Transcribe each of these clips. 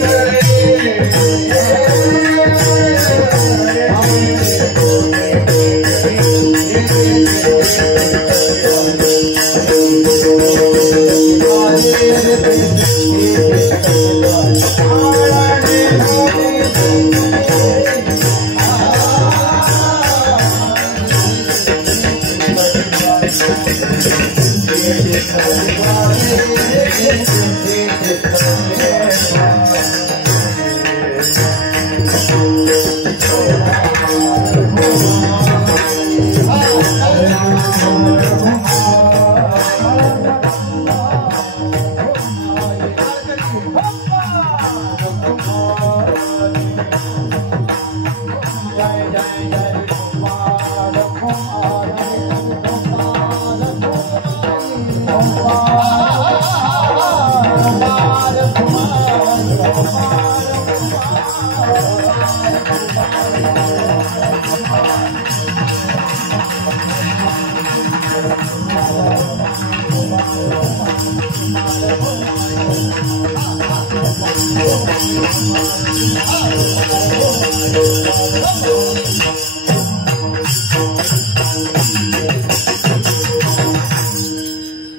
Hare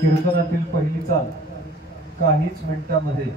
कीर्तनातील पहिली चाल काहीच मिनिटांमध्ये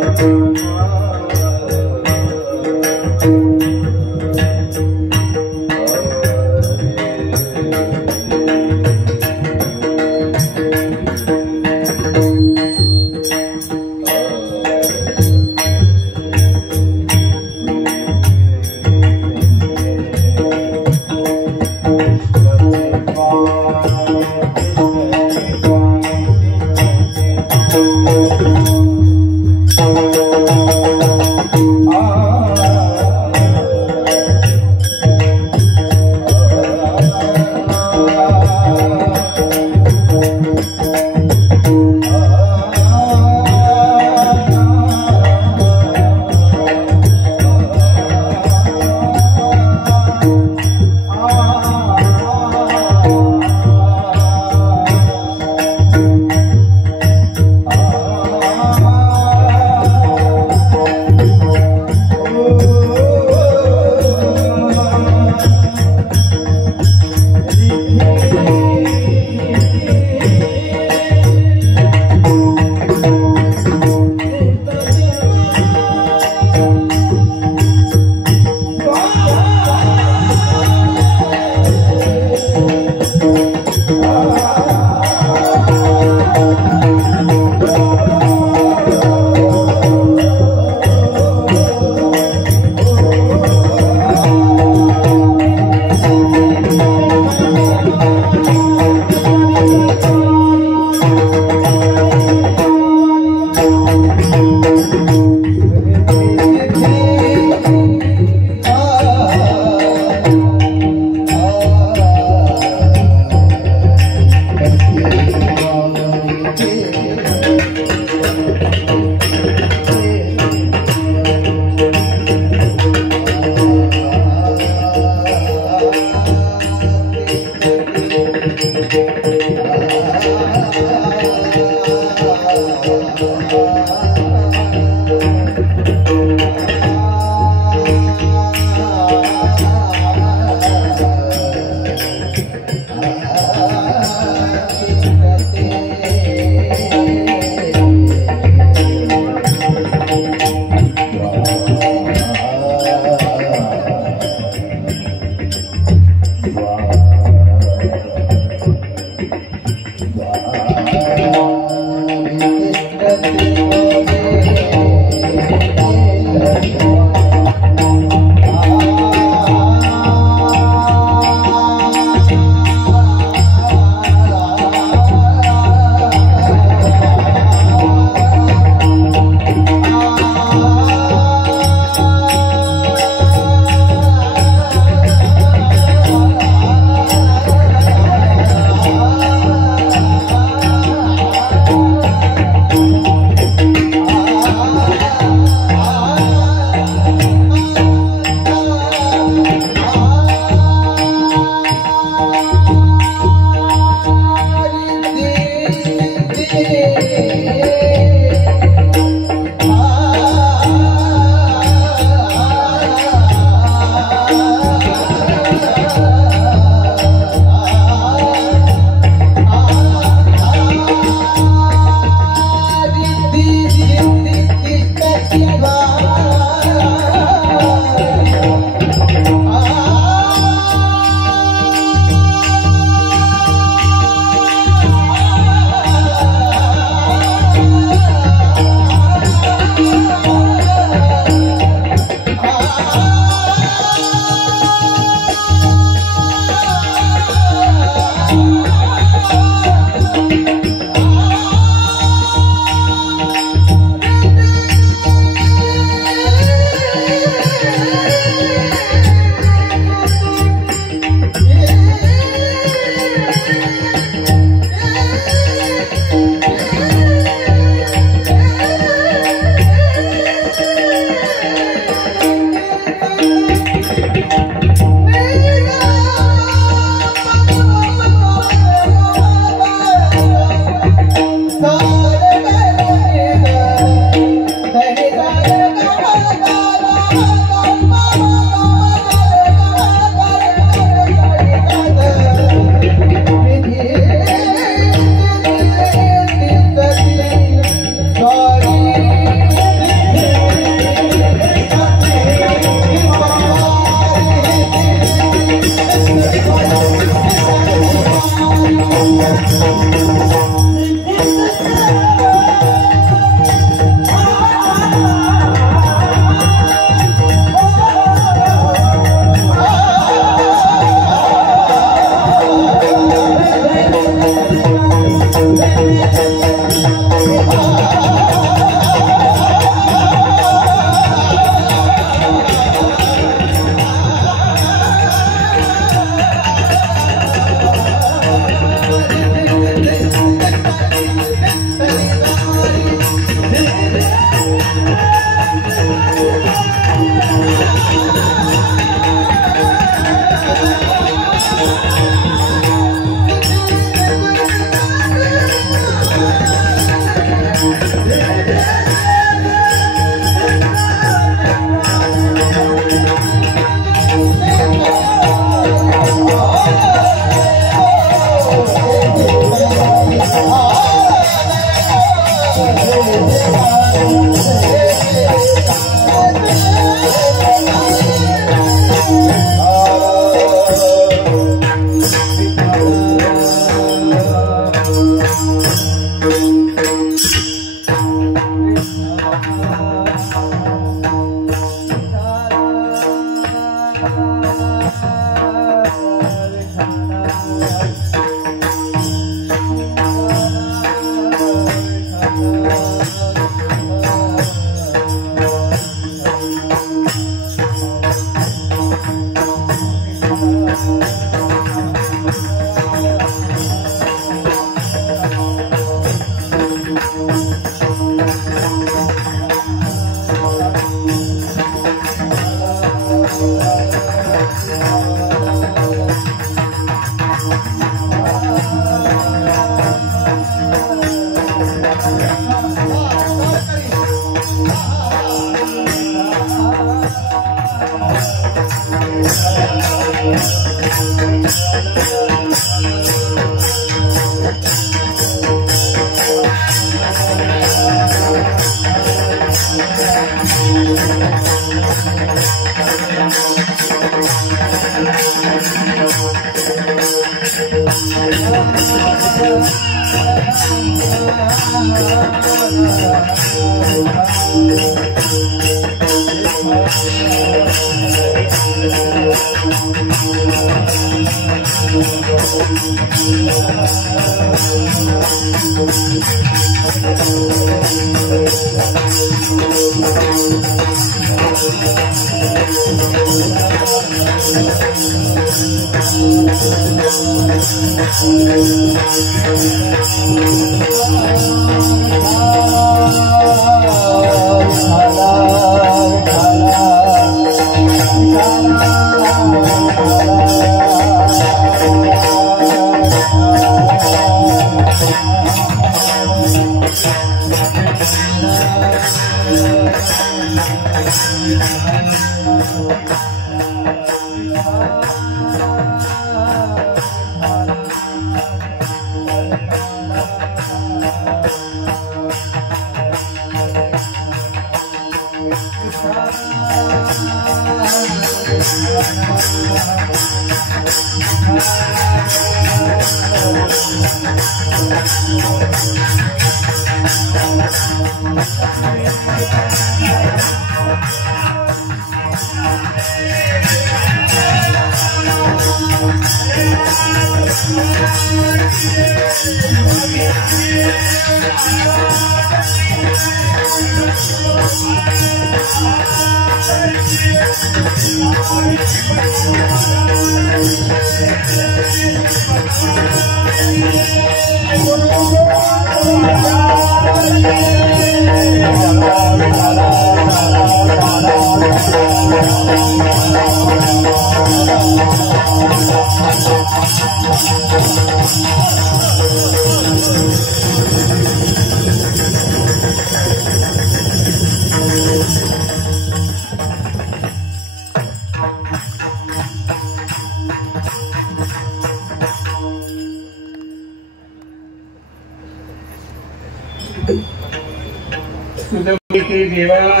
देवा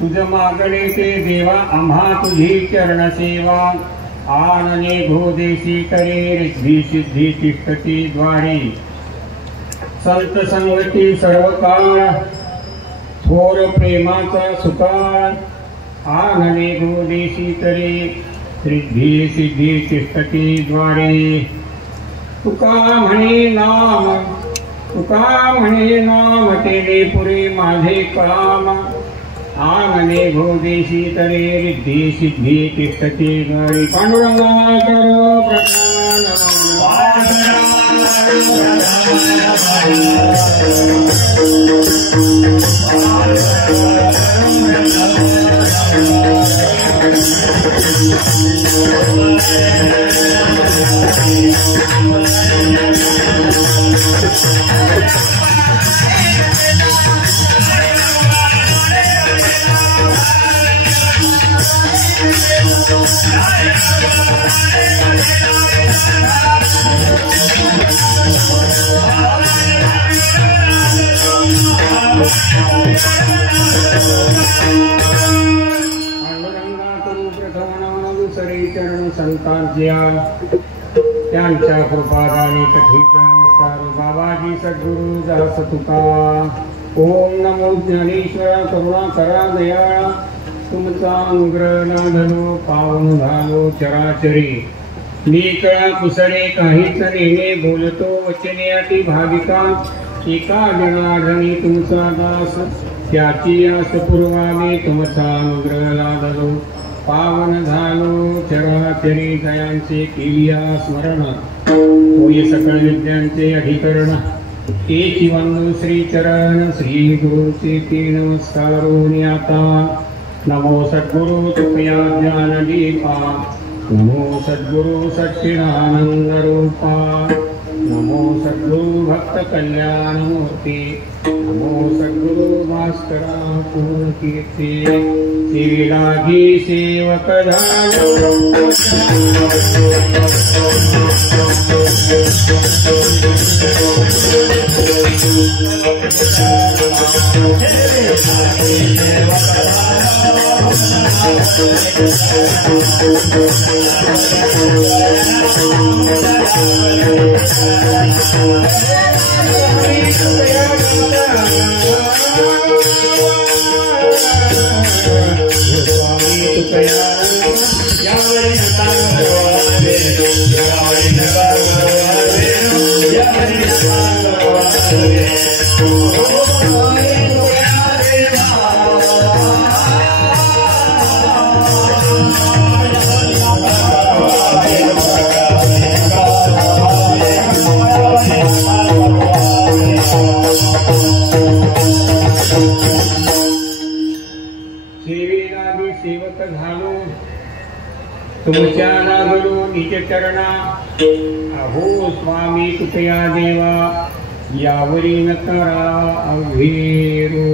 तुझ मागणेचे देवा आम्हा तुझी चरण सेवा आनने घोदेशी करे रिद्धी सिद्धी तिष्ठती द्वारे संत संगती सर्व काळ थोर प्रेमाचा सुकाळ आनने घोदेशी करे रिद्धी सिद्धी तिष्ठती द्वारे तुका म्हणे नाम तेने पुरे माझे काम आनने भोदेशी तरे रिद्धी सिद्धी तिष्ठती द्वारे पांडुरंगा करो त्यांच्या कृपादाने कथित नमस्कार बाबाजी सद्गुरु दास तुका ओम नमो ज्ञानेश्वर करुणा करा दयाळा तुमचा अनुग्रह लादलो पावन झालो चराचरी निकळा कुसळे काहीच नेणे बोलतो वचने अति भाविका एका जनार्दनी तुमचा दास त्याची आस पुरवावे तुमचा अनुग्रह लादलो पावन झालो चराचरी दयांचे केलिया स्मरण होय सकळ विद्यांचे अधिकरण तेची वंदू श्री चरण श्री गुरुचे ते नमस्कारो आता नमो सद्गुरु तुकया ज्ञान दीपा नमो सद्गुरु सच्चिदानंद रूपा नमो सद्गुरु भक्त कल्याण मूर्ती नमो सद्गुरु भास्करा पूर्ण कीर्ती सेविलागी सेवक सेवक झालो तुमच्या लागलो निज चरणा अहो स्वामी तुकया देवा यावरी न करा अभेरो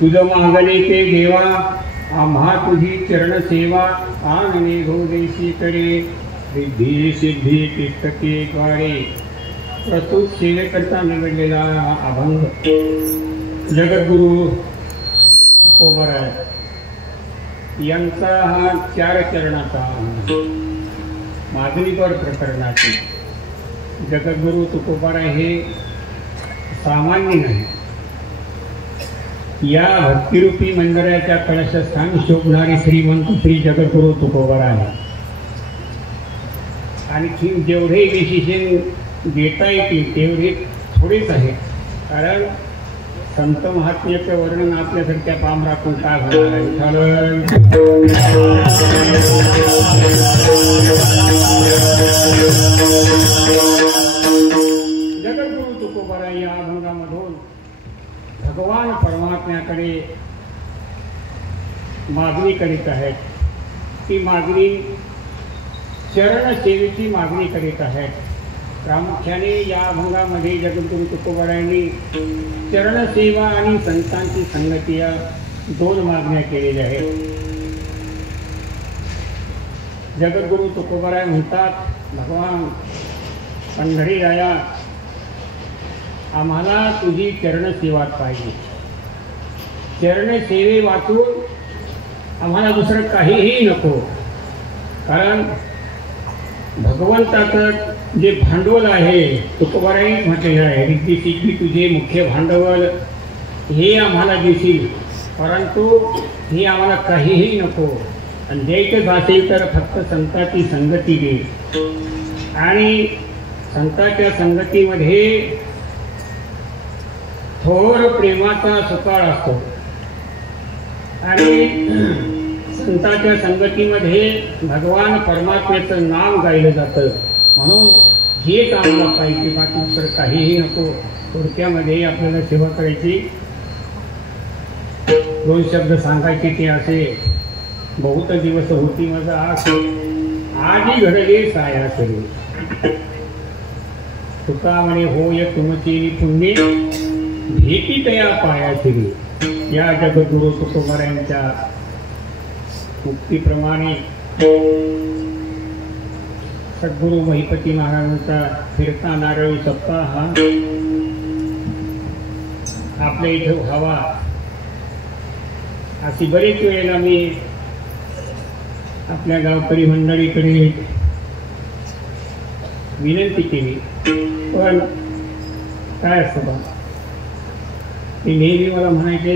तुझ मागणे ते देवा आम्हा तुझी चरण सेवा आनने देशी करे रिद्धी सिद्धी पुस्तके द्वारे प्रस्तुत सेवेकरता निवडलेला अभंग जगद्गुरु यांचा हा 4 चरणाचा मागणीपर प्रकरणाची जगद्गुरु तुकोबाराय हे सामान्य नाही. या भक्तिरूपी मंदिराच्या कलशस्थानी शोभणारी श्रीमंत श्री जगद्गुरु तुकोबाराय आणखी जेवढे विशेषण देता येतील तेवढे थोडेच आहे. कारण संत महात्म्याचं वर्णन आपल्यासारख्या पाम राखून काय होणार आहे. जगद्गुरु तुकोबाराय या अभंगामधून भगवान परमात्म्याकडे मागणी करीत आहेत. ती मागणी चरण सेवेची मागणी करीत आहेत. प्रामुख्याने या अभंगामध्ये जगद्गुरु तुकोबारायांनी चरणसेवा आणि संतांची संगती या 2 मागण्या केलेल्या आहेत. जगद्गुरु तुकोबाराय म्हणतात, भगवान पंढरीराया आम्हाला तुझी चरणसेवा पाहिजे. चरणसेवे वाचून आम्हाला दुसरं काहीही नको. कारण भगवंताचं जे भांडवल आहे तुकोबारायांनी म्हटलेलं आहे, रिद्धी सिद्धी तुझे मुख्य भांडवल हे आम्हाला देशील, परंतु हे आम्हाला काहीही नको. आणि द्यायचंच असेल तर फक्त संतांची संगती दे. आणि संतांच्या संगतीमध्ये थोर प्रेमाचा सुकाळ असतो. आणि संतांच्या संगतीमध्ये भगवान परमात्म्याचं नाव गायलं जातं. म्हणून हेच आम्हाला पाहिजे, बाकी दुसरं काहीही नको. थोडक्यामध्ये आपल्याला सेवा करायची 2 शब्द सांगायचे ते असे, बहुत दिवस होती माझा आस आजी घडले साया सरी तुका म्हणे होय तुमची पुण्य भेटी तया पाया सरी. या जगद्गुरु तुकोबारायांच्या मुक्तीप्रमाणे सद्गुरु महिपती महाराजांचा फिरता नारळी सप्ताह हा आपल्या इथं व्हावा अशी बरेच वेळेला मी आपल्या गावकरी मंडळीकडे विनंती केली. पण काय असतं बा, ते नेहमी मला म्हणायचे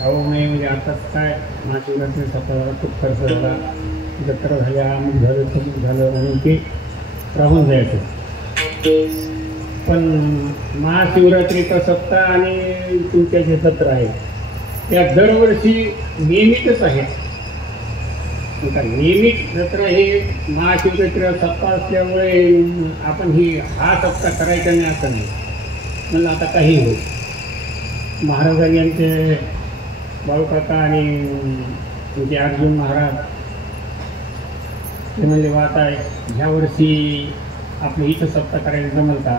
अहो नाही म्हणजे आताच काय महाशिवरात्री सप्ताहाला खूप खर्च झाला, जत्रा झाल्या, अमुक झालं, तमुक झालं म्हणून ते राहून जायचं. पण महाशिवरात्रीचा सप्ताह आणि तुमच्या जे जत्रा आहे त्या दरवर्षी नियमितच आहेत. का नियमित जत्रा हे महाशिवरात्रीचा सप्ताह असल्यामुळे आपण हा सप्ताह करायचा नाही असं नाही. म्हणलं आता काही होईल. महाराजांनी आमचे बाळूकाका आणि तुमचे अर्जुन महाराज ते म्हणजे वाट आहे ह्या वर्षी आपलं इथं सप्ताह करायला जमल का.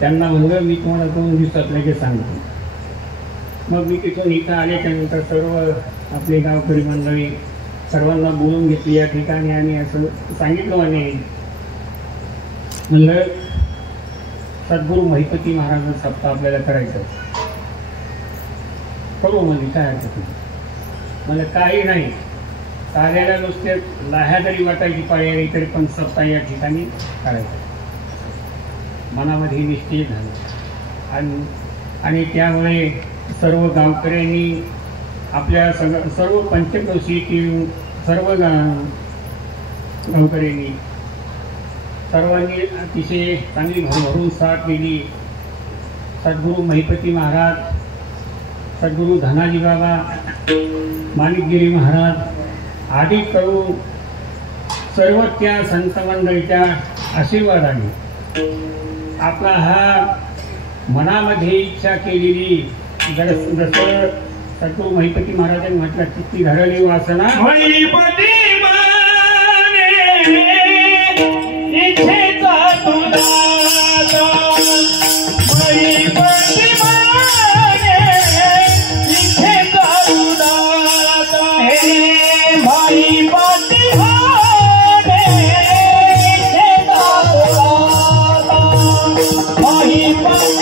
त्यांना म्हणलं मी तुम्हाला 2 दिवसात लगेच सांगतो. मग मी तिथून इथं आल्याच्यानंतर सर्व आपले गावकरी मंडळी सर्वांना बोलून घेतली या ठिकाणी आणि असं सांगितलं आणि म्हणलं सद्गुरू महिपती महाराजांचा सप्ताह आपल्याला करायचं. करू म्हणजे काय हरकत नाही. म्हणजे काही नाही, कार्याला नुसते लाह्या जरी वाटायची पाळी आली तरी पण सप्ताह या ठिकाणी करायचं. मनामध्ये निश्चय झालं आणि त्यामुळे सर्व गावकऱ्यांनी आपल्या सर्व पंचक्रोशीतील सर्व गावकऱ्यांनी सर्वांनी अतिशय चांगली भरभरून साथ दिली. सद्गुरू महिपती महाराज, सद्गुरू धनाजी बाबा, माणिकगिरी महाराज आदी करून सर्व त्या संत मंडळीच्या आशीर्वादाने आपला हा मनामध्ये इच्छा केलेली जसं सद्गुरू महिपती महाराजांनी म्हटलं किती धरली वासना महिपती माने इच्छेचा तुझा महिपती माने इच्छेचा तुझा हे महिपती माने इच्छेचा तुझा महिपती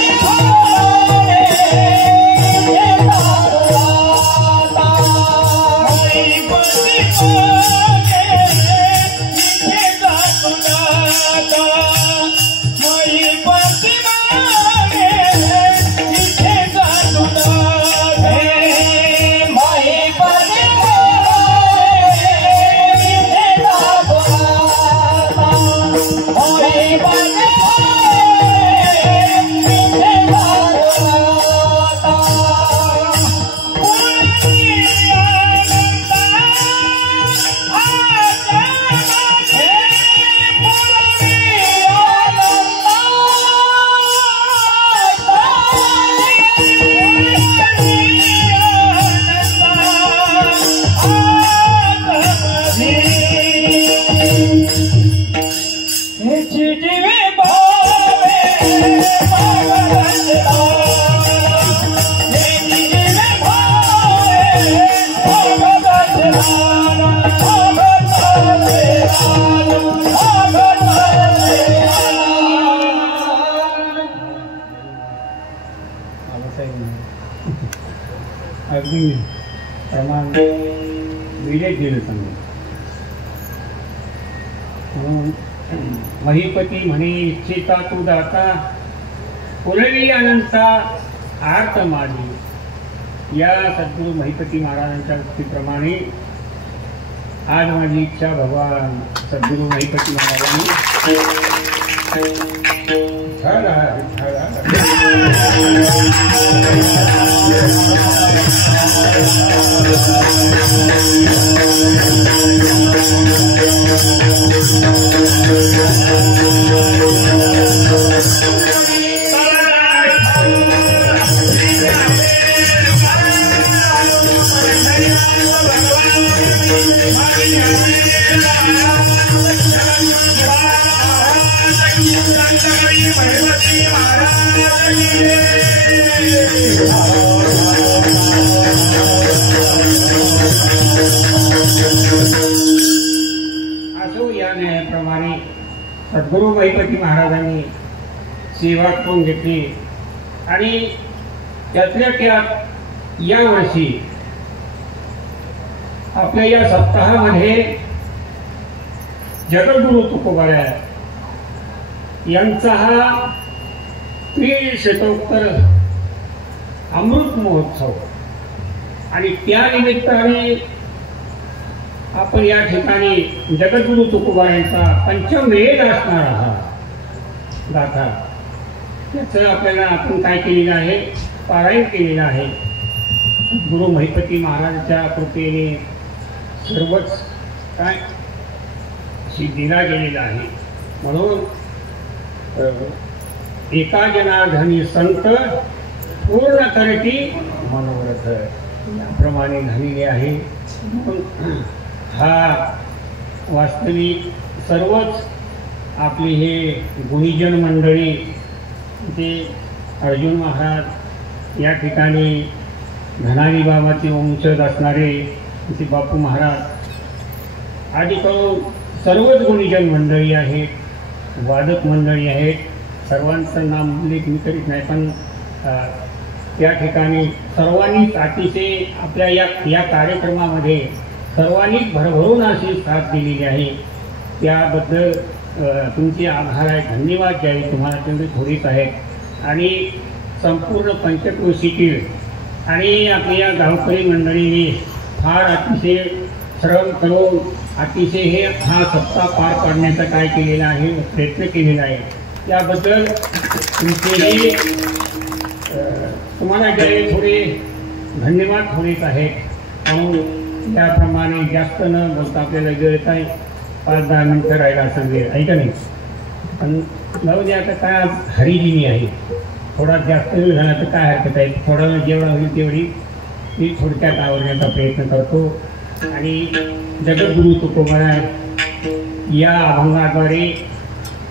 अगदी प्रमाण विलेज दिलं समजा. म्हणून महिपती म्हणे इच्छिता तू दाता फुलवी अनंता आर्त माझी. या सद्गुरू महिपती महाराजांच्या उक्तीप्रमाणे आज माझी इच्छा भगवान सद्गुरू महिपती महाराजांनी असो. या न्यायाप्रमाणे सद्गुरू महिपती महाराजांनी सेवा करून घेतली आणि त्यातल्या त्यात यावर्षी आपल्या या सप्ताहामध्ये जगद्गुरू तुकोबाराय यांचा हा त्रिशतोत्तर अमृत महोत्सव आणि त्या निमित्ताने आपण या ठिकाणी जगद्गुरु तुकोबारायांचा पंचम वेद असणारा हा गाथा त्याचं आपल्याला आपण काय केलेलं आहे, पारायण केलेलं आहे. गुरु महिपती महाराजांच्या कृपेने सर्वच काय सिद्धीला गेलेलं आहे. म्हणून एका जनार्दनी संत पूर्ण करती मनोरथ याप्रमाणे झालेले आहे. हा वास्तविक सर्वच आपली हे गुणीजन मंडळी ते अर्जुन महाराज या ठिकाणी धनारी बाबाचे वंशज असणारे ते बापू महाराज आदी करून सर्वच गुणीजन मंडळी आहेत, वादक मंडळी आहेत. सर्वांचं नाम उल्लेख मी करीत नाही, पण त्या ठिकाणी सर्वांनीच अतिशय आपल्या या कार्यक्रमामध्ये सर्वांनीच भरभरून अशी साथ दिलेली आहे. त्याबद्दल तुमचे आभार आहे, धन्यवाद द्यावे तुम्हाला. त्यांचे थोडीच आहेत आणि संपूर्ण पंचक्रोशीतील आणि आपल्या गावकरी मंडळीने फार अतिशय श्रम करून अतिशय हा सप्ताह पार पाडण्याचा काय केलेला आहे, प्रयत्न केलेला आहे. त्याबद्दल तुमचे तुम्हाला द्यावे थोडे धन्यवाद थोडेच आहेत. म्हणून त्याप्रमाणे जास्त न बोलता आपल्याला वेळ आहे, 5-10 मिनटं राहिला असं वेळ आहे का नाही. पण जाऊ दे, आता काय आज हरिदिनी आहे, थोडा जास्त वेळ झाला तर काय हरकत आहे. थोडा वेळ जेवढा होईल तेवढी मी थोडक्यात आवडण्याचा प्रयत्न करतो. आणि जगद्गुरु तुकोबाराय या अभंगाद्वारे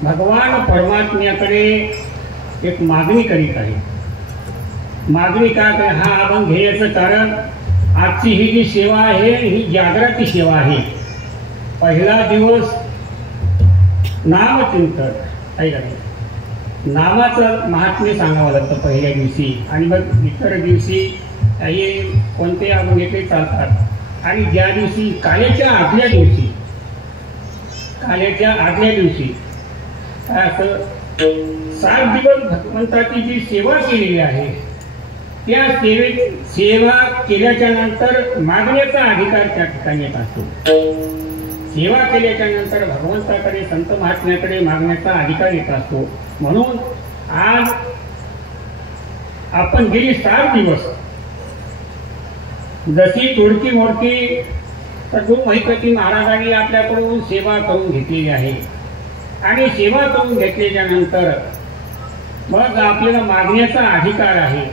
भगवान परमात्म्याकडे एक मागणी करीत आहे. मागणी का तर हा अभंग घेण्याचं कारण आजची ही जी सेवा आहे ही जागराची सेवा आहे. पहिला दिवस नामचिंतन आहे का नाही, नामाचं महात्म्य सांगावं लागतं पहिल्या दिवशी. आणि मग इतर दिवशी हे कोणते अभंग घेतले चालतात. आणि ज्या दिवशी काल्याच्या आदल्या दिवशी असं 7 दिवस भगवंताची जी सेवा केलेली आहे त्या सेवा केल्याच्या नंतर मागण्याचा अधिकार त्या ठिकाणी येत असतो. सेवा केल्याच्या नंतर भगवंताकडे संत महात्म्याकडे मागण्याचा अधिकार येत असतो. म्हणून आज आपण गेली 7 दिवस जशी तोडकी मोडकी गुरु महिपती महाराजांनी आपल्याकडून सेवा करून घेतलेली आहे. आणि सेवा करून घेतल्याच्या नंतर मग आपल्याला मागण्याचा अधिकार आहे.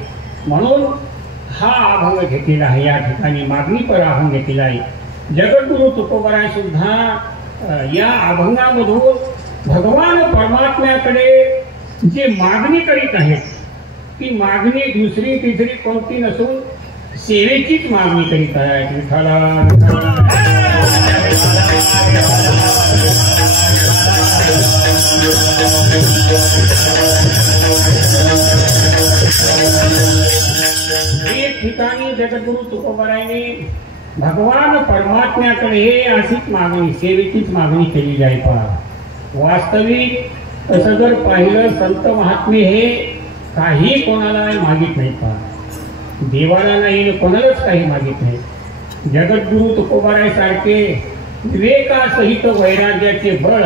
म्हणून हा अभंग घेतलेला आहे. या ठिकाणी मागणीपर अभंग घेतलेला आहे. जगद्गुरु तुकोबाराय सुद्धा या अभंगामधून भगवान परमात्म्याकडे जे मागणी करीत आहेत ती मागणी दुसरी तिसरी कोणती नसून सेवेचीच मागणी करीत आहेत. विठ्ठला एक ठिकाणी जगद्गुरु तुकोबारायने भगवान परमात्म्याकडे अशीच मागणी सेवेचीच मागणी केलेली आहे. पहा, वास्तविक तसं जर पाहिलं संत महात्मे हे काही कोणाला मागित नाही. पहा, देवाला नाही कोणालाच काही मागित नाही. जगद्गुरु तुकोबाराय सारखे विवेकासहित वैराग्याचे बळ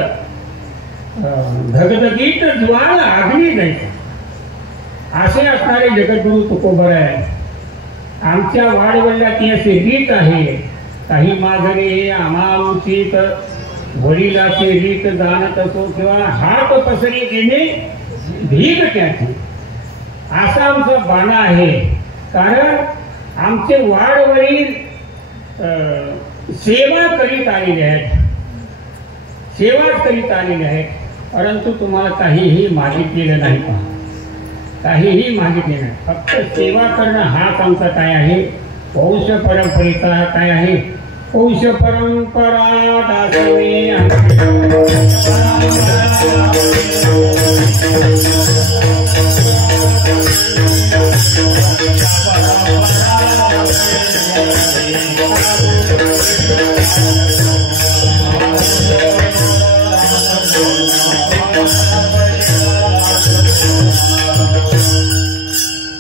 धगधगीत ज्वाळ अग्नी जायचे असे असणारे जगद्गुरु तुकोबाराय. आमच्या वाडवडिलाची अशी रीत आहे, काही मागणे आम्हाउचित वडिलाची रीत जाणत असो किंवा हात पसरी घेणे भीक त्याची असा आमचा बाणा आहे. कारण आमचे वाडवडील सेवा करीत आलेले आहेत, सेवा करीत आलेले आहेत. परंतु तुम्हाला काहीही मागितलेलं नाही. पहा, काहीही मागितले नाही. फक्त सेवा करणं हाच आमचा काय आहे, वंश परंपरेचा काय आहे, वंश परंपरा दासवे.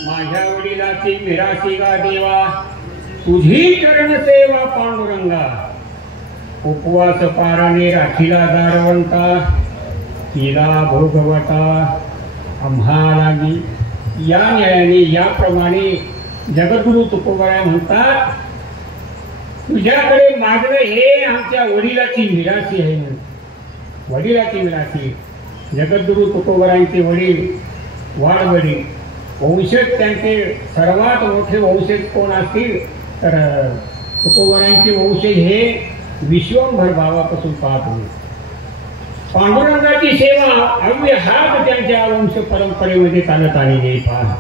माझ्या वडिलाची मिरासी गा देवा तुझी चरण सेवा पांडुरंगा, उपवास पाराने राखीला दारवंता, तिला भोगवता आम्हा लागी. या न्यायाने याप्रमाणे जगद्गुरु तुकोबराय म्हणतात, तुझ्याकडे मागणं हे आमच्या वडिलाची मिरासी आहे. वडिलाची मिरासी. जगद्गुरु तुकोबरायांचे वडील वाडवडील वंशज, त्यांचे सर्वात मोठे वंशज कोण असतील तर तुकोबरायांचे वंशज हे विश्वंभर भावापासून पाहतो. पांडुरंगाची सेवा अव्य हात त्यांच्या वंश परंपरेमध्ये चालत आलेली आहे. पहा,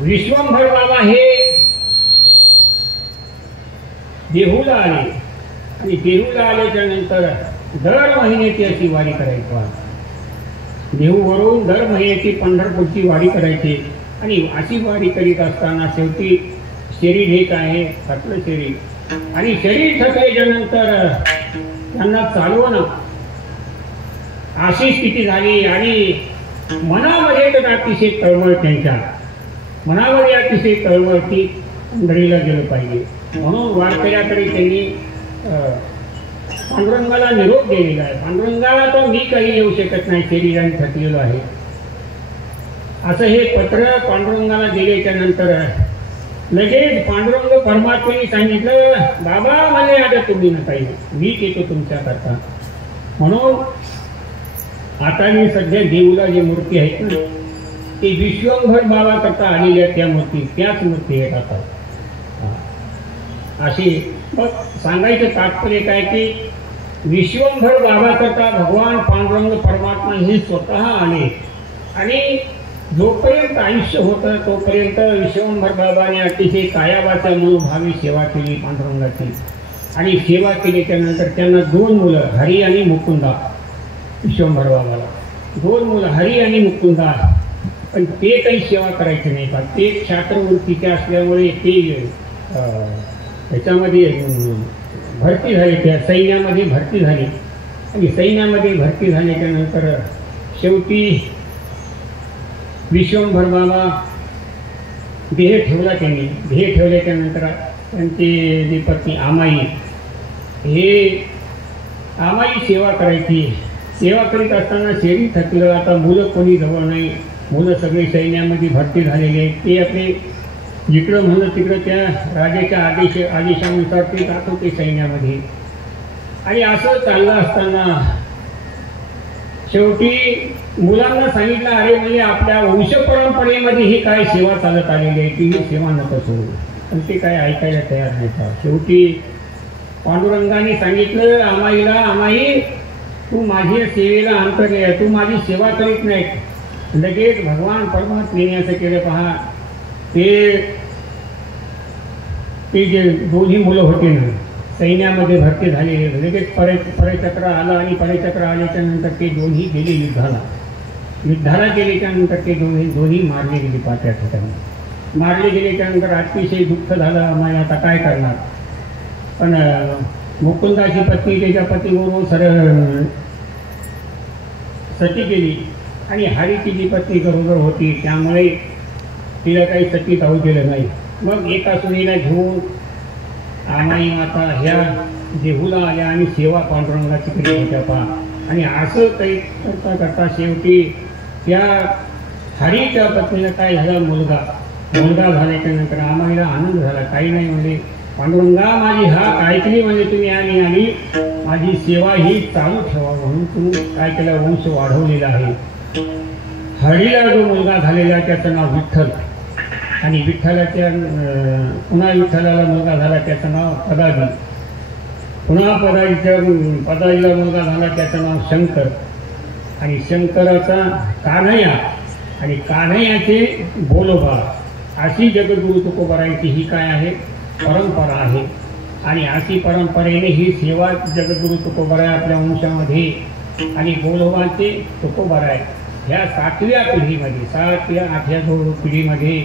विश्वंभर बाबा हे देहूला आले आणि देहूला आल्याच्या नंतर दर महिन्याची अशी वारी करायची. देहूवरून दर महिन्याची पंढरपूरची वारी करायची. आणि अशी वारी करीत असताना शेवटी शरीर हे काय आहे, थकलं शरीर. आणि शरीर थकल्याच्या नंतर त्यांना चालवणं अशी स्थिती झाली. आणि मनामध्ये तर अतिशय तळमळ, त्यांच्या मनामध्ये अतिशय तळमळ की पंढरीला गेलं पाहिजे. म्हणून वारकऱ्याकडे त्यांनी पांडुरंगाला निरोप दिलेला आहे. पांडुरंगाला तर मी काही येऊ शकत नाही, शरीराने थकलेलो आहे, असं हे पत्र पांडुरंगाला दिल्याच्या नंतर लगेच पांडुरंग परमात्म्याने सांगितलं, बाबा मला आता तुम्ही नका येऊ, मीच येतो तुमच्याकरता. म्हणून आता मी सध्या देऊला जे मूर्ती आहेत ना, ते विश्वंभर बाबा करता आलेल्या त्या मूर्ती, त्याच मूर्ती आहेत आता. अशी मग सांगायचं तात्पर्य काय की विश्वंभर बाबा करता भगवान पांडुरंग परमात्मा हे स्वतः आले. आणि जोपर्यंत आयुष्य होतं तोपर्यंत विश्वंभर बाबाने अतिशय कायावाच्या मनोभावी सेवा केली पांडुरंगाची. आणि सेवा केल्याच्या नंतर त्यांना 2 मुलं, हरी आणि मुकुंदा. विश्वंभर बाबाला 2 मुलं, हरी आणि मुकुंदा. पण ते काही सेवा करायचे नाही का, ते क्षात्रवृत्तीचे असल्यामुळे ते त्याच्यामध्ये भरती झाली, त्या सैन्यामध्ये भरती झाली. आणि सैन्यामध्ये भरती झाल्याच्या नंतर शेवटी विश्वंभर बाबा देह ठेवला त्यांनी. देह ठेवल्याच्या नंतर त्यांची जी पत्नी आमाई, हे आमाई सेवा करायची. सेवा करीत असताना शरीर थकलं, आता मुलं कोणी जवळ नाही, मुलं सगळे सैन्यामध्ये भरती झालेले आहेत. ते आपले जिकडं म्हणलं तिकडं त्या राजाच्या आदेशानुसार ते जात होते सैन्यामध्ये. आणि असं चाललं असताना शेवटी मुलांना सांगितलं, अरे म्हणजे आपल्या वंश परंपरेमध्ये ही काय सेवा चालत आलेली आहे, ती ही सेवा नको सोडू. पण ते काय ऐकायला तयार नव्हता. शेवटी पांडुरंगाने सांगितलं आमाईला, आमाई तू माझ्या सेवेला अंतरले, तू माझी सेवा करीत नाही. लगेच भगवान परमात्म्याने असं केलं. पहा, ते जे दोन्ही मुलं होते ना सैन्यामध्ये भरती झालेले, लगेच परचक्र आलं. आणि परचक्र आल्याच्या नंतर ते दोन्ही गेले युद्धाला गेल्याच्या नंतर ते दोन्ही मारले गेले. 5 ठिकाणी मारले गेल्याच्या नंतर अतिशय दुःख झालं आम्हाला, आता काय करणार. पण मुकुंदाची पत्नी त्याच्या पतीबरोबर सती केली. आणि हरीची जी पत्नी गरोदर होती त्यामुळे तिला काही सती जाऊ दिलं नाही. मग एका सुनीला घेऊन आमाई माता ह्या देहूला आल्या आणि सेवा पांडुरंगाची केली होत्या. पहा, आणि असं काही करता करता शेवटी त्या हरीच्या पत्नीला काय झाला, मुलगा झाल्याच्या नंतर आमाईला आनंद झाला. काही नाही म्हणजे पांडुरंगा माझी हाक ऐकली, म्हणजे तुम्ही आणि माझी सेवा ही चालू ठेवा म्हणून तुम्ही काय केलं, वंश वाढवलेला आहे. हरीला जो मुलगा झालेला त्याचं नाव विठ्ठल. आणि विठ्ठलाच्या पुन्हा विठ्ठलाला मुलगा झाला त्याचं नाव पदाजी. पुन्हा पदाजीला मुलगा झाला त्याचं नाव शंकर. आणि शंकराचा कान्हैया आणि कान्हैयाचे बोलोबा. अशी जगद्गुरु तुकोबारायांची ही काय आहे, परंपरा आहे. आणि अशी परंपरेने ही सेवा जगद्गुरु तुकोबाराय आपल्या वंशामध्ये आणि बोलोबाचे तुकोबाराय ह्या 7व्या पिढीमध्ये 7व्या 8व्या पिढीमध्ये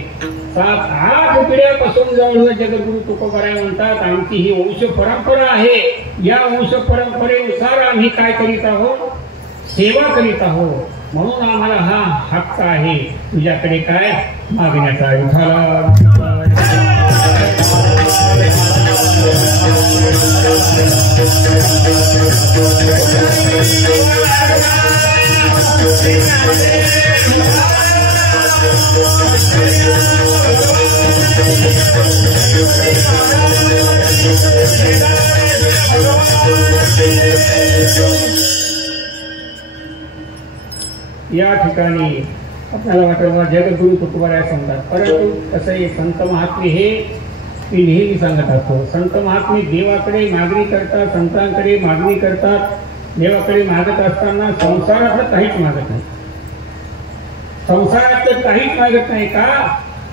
7-8 पिढ्यापासून जवळ जगद्गुरु तुकोबाराय म्हणतात आमची ही वंश परंपरा आहे. या वंश परंपरेनुसार आम्ही काय करीत आहोत, सेवा करीत आहोत. म्हणून आम्हाला हा हक्क आहे तुझ्याकडे काय मागण्याचा. विठ्ठला या ठिकाणी आपल्याला वाटतं जगद्गुरु तुकोबाराय सांगतात, परंतु कसं आहे, संत महात्मे हे मी नेहमी सांगत असतो, संत महात्मे देवाकडे मागणी करतात, संतांकडे मागणी करतात. देवाकडे मागत असताना संसारातलं काहीच मागत नाही. संसारातलं काहीच मागत नाही का?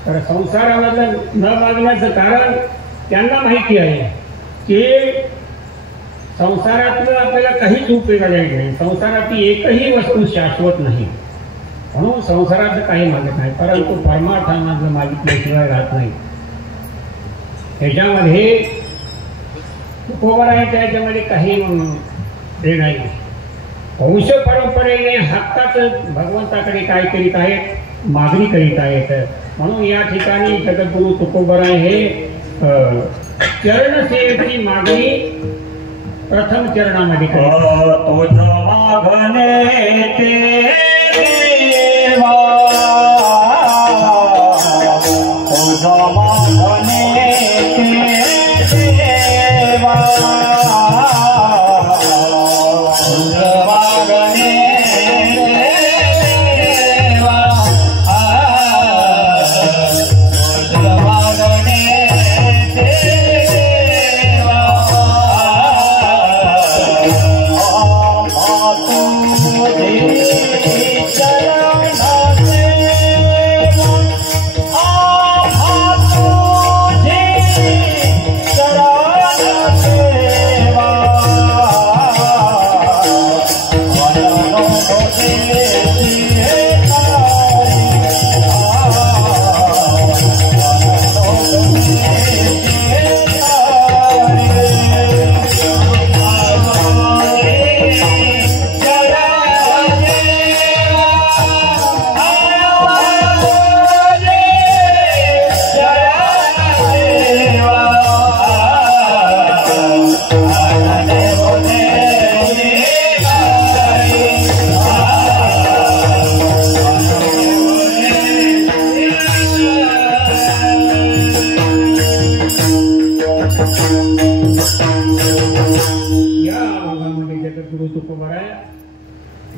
तर संसारामधलं न मागण्याचं कारण त्यांना माहिती आहे की संसारातलं आपल्याला काहीच उपयोगाला येत नाही. संसारातली एकही वस्तू शाश्वत नाही, म्हणून संसाराचं काही मागत नाही. परंतु परमार्थांना मागितल्याशिवाय राहत नाही. ह्याच्यामध्ये तुकोबारायांच्या ह्याच्यामध्ये काही हे नाही. वंश परंपरेने हक्काचं भगवंताकडे काय करीत आहेत, मागणी करीत आहेत. म्हणून या ठिकाणी जगद्गुरु तुकोबाराय हे चरणसेवेची मागणी प्रथम चरणामध्ये तुझ मागणे देवा, तुझ मागणे देवा, तुझ मागणे देवा, तुझ मागणे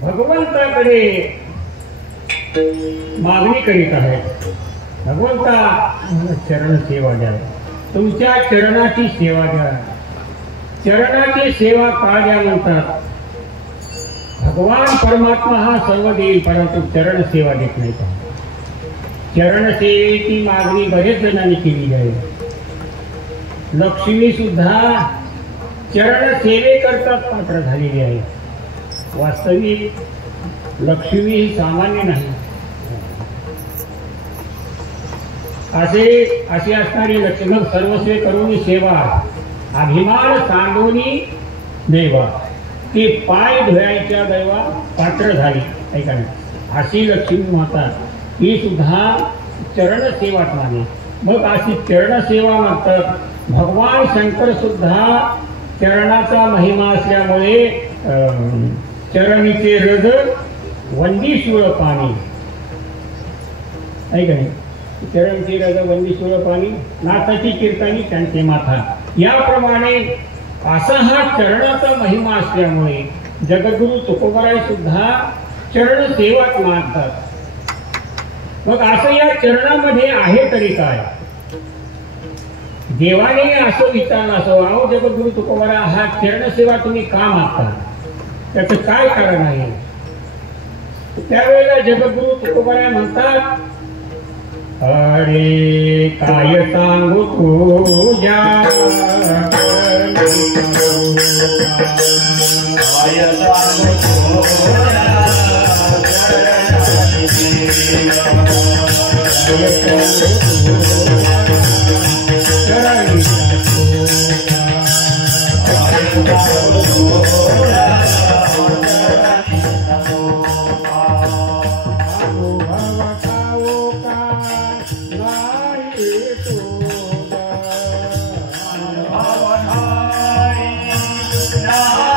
भगवंताकडे मागणी करीत आहे. भगवंता चरण सेवा द्या, तुमच्या चरणाची सेवा द्या. चरणाची सेवा का द्या म्हणतात? भगवान परमात्मा हा सर्व देईल, परंतु चरण सेवा देत नाही. चरण सेवेची मागणी बरेच जणांनी केली आहे. लक्ष्मी सुद्धा चरण सेवेकरता पात्र झालेली आहे. वास्तविक लक्ष्मी ही सामान्य नाही. अशी असणारी लक्ष्मी सर्वस्वे करून सेवा, अभिमान सांडोनी देवा, ती पाय धुवायच्या दैवा पात्र झाली. ऐका ना, अशी लक्ष्मी माता ही सुद्धा चरण सेवाच माने. मग अशी चरण सेवा म्हणतात. भगवान शंकर सुद्धा चरणाचा महिमा असल्यामुळे चरणीचे रज वंदीशूळ पाणी, ऐका नाही, चरणचे रज वंदीशूळ पाणी, नाथाची कीर्तनी त्यांचे माथा. याप्रमाणे असा हा चरणाचा महिमा असल्यामुळे जगद्गुरु तुकोबाराय सुद्धा चरण सेवाच मानतात. मग असं या चरणामध्ये आहे तरी काय? देवाने असं विचारलं असावं, अहो जगद्गुरु तुकोबाराय हा चरण सेवा तुम्ही का मागता, त्याचं काय कारण आहे? त्यावेळेला जगद्गुरु तुकोबाराय म्हणतात, अरे काय सांगू तुझ्या, काय सांगू तुझ्या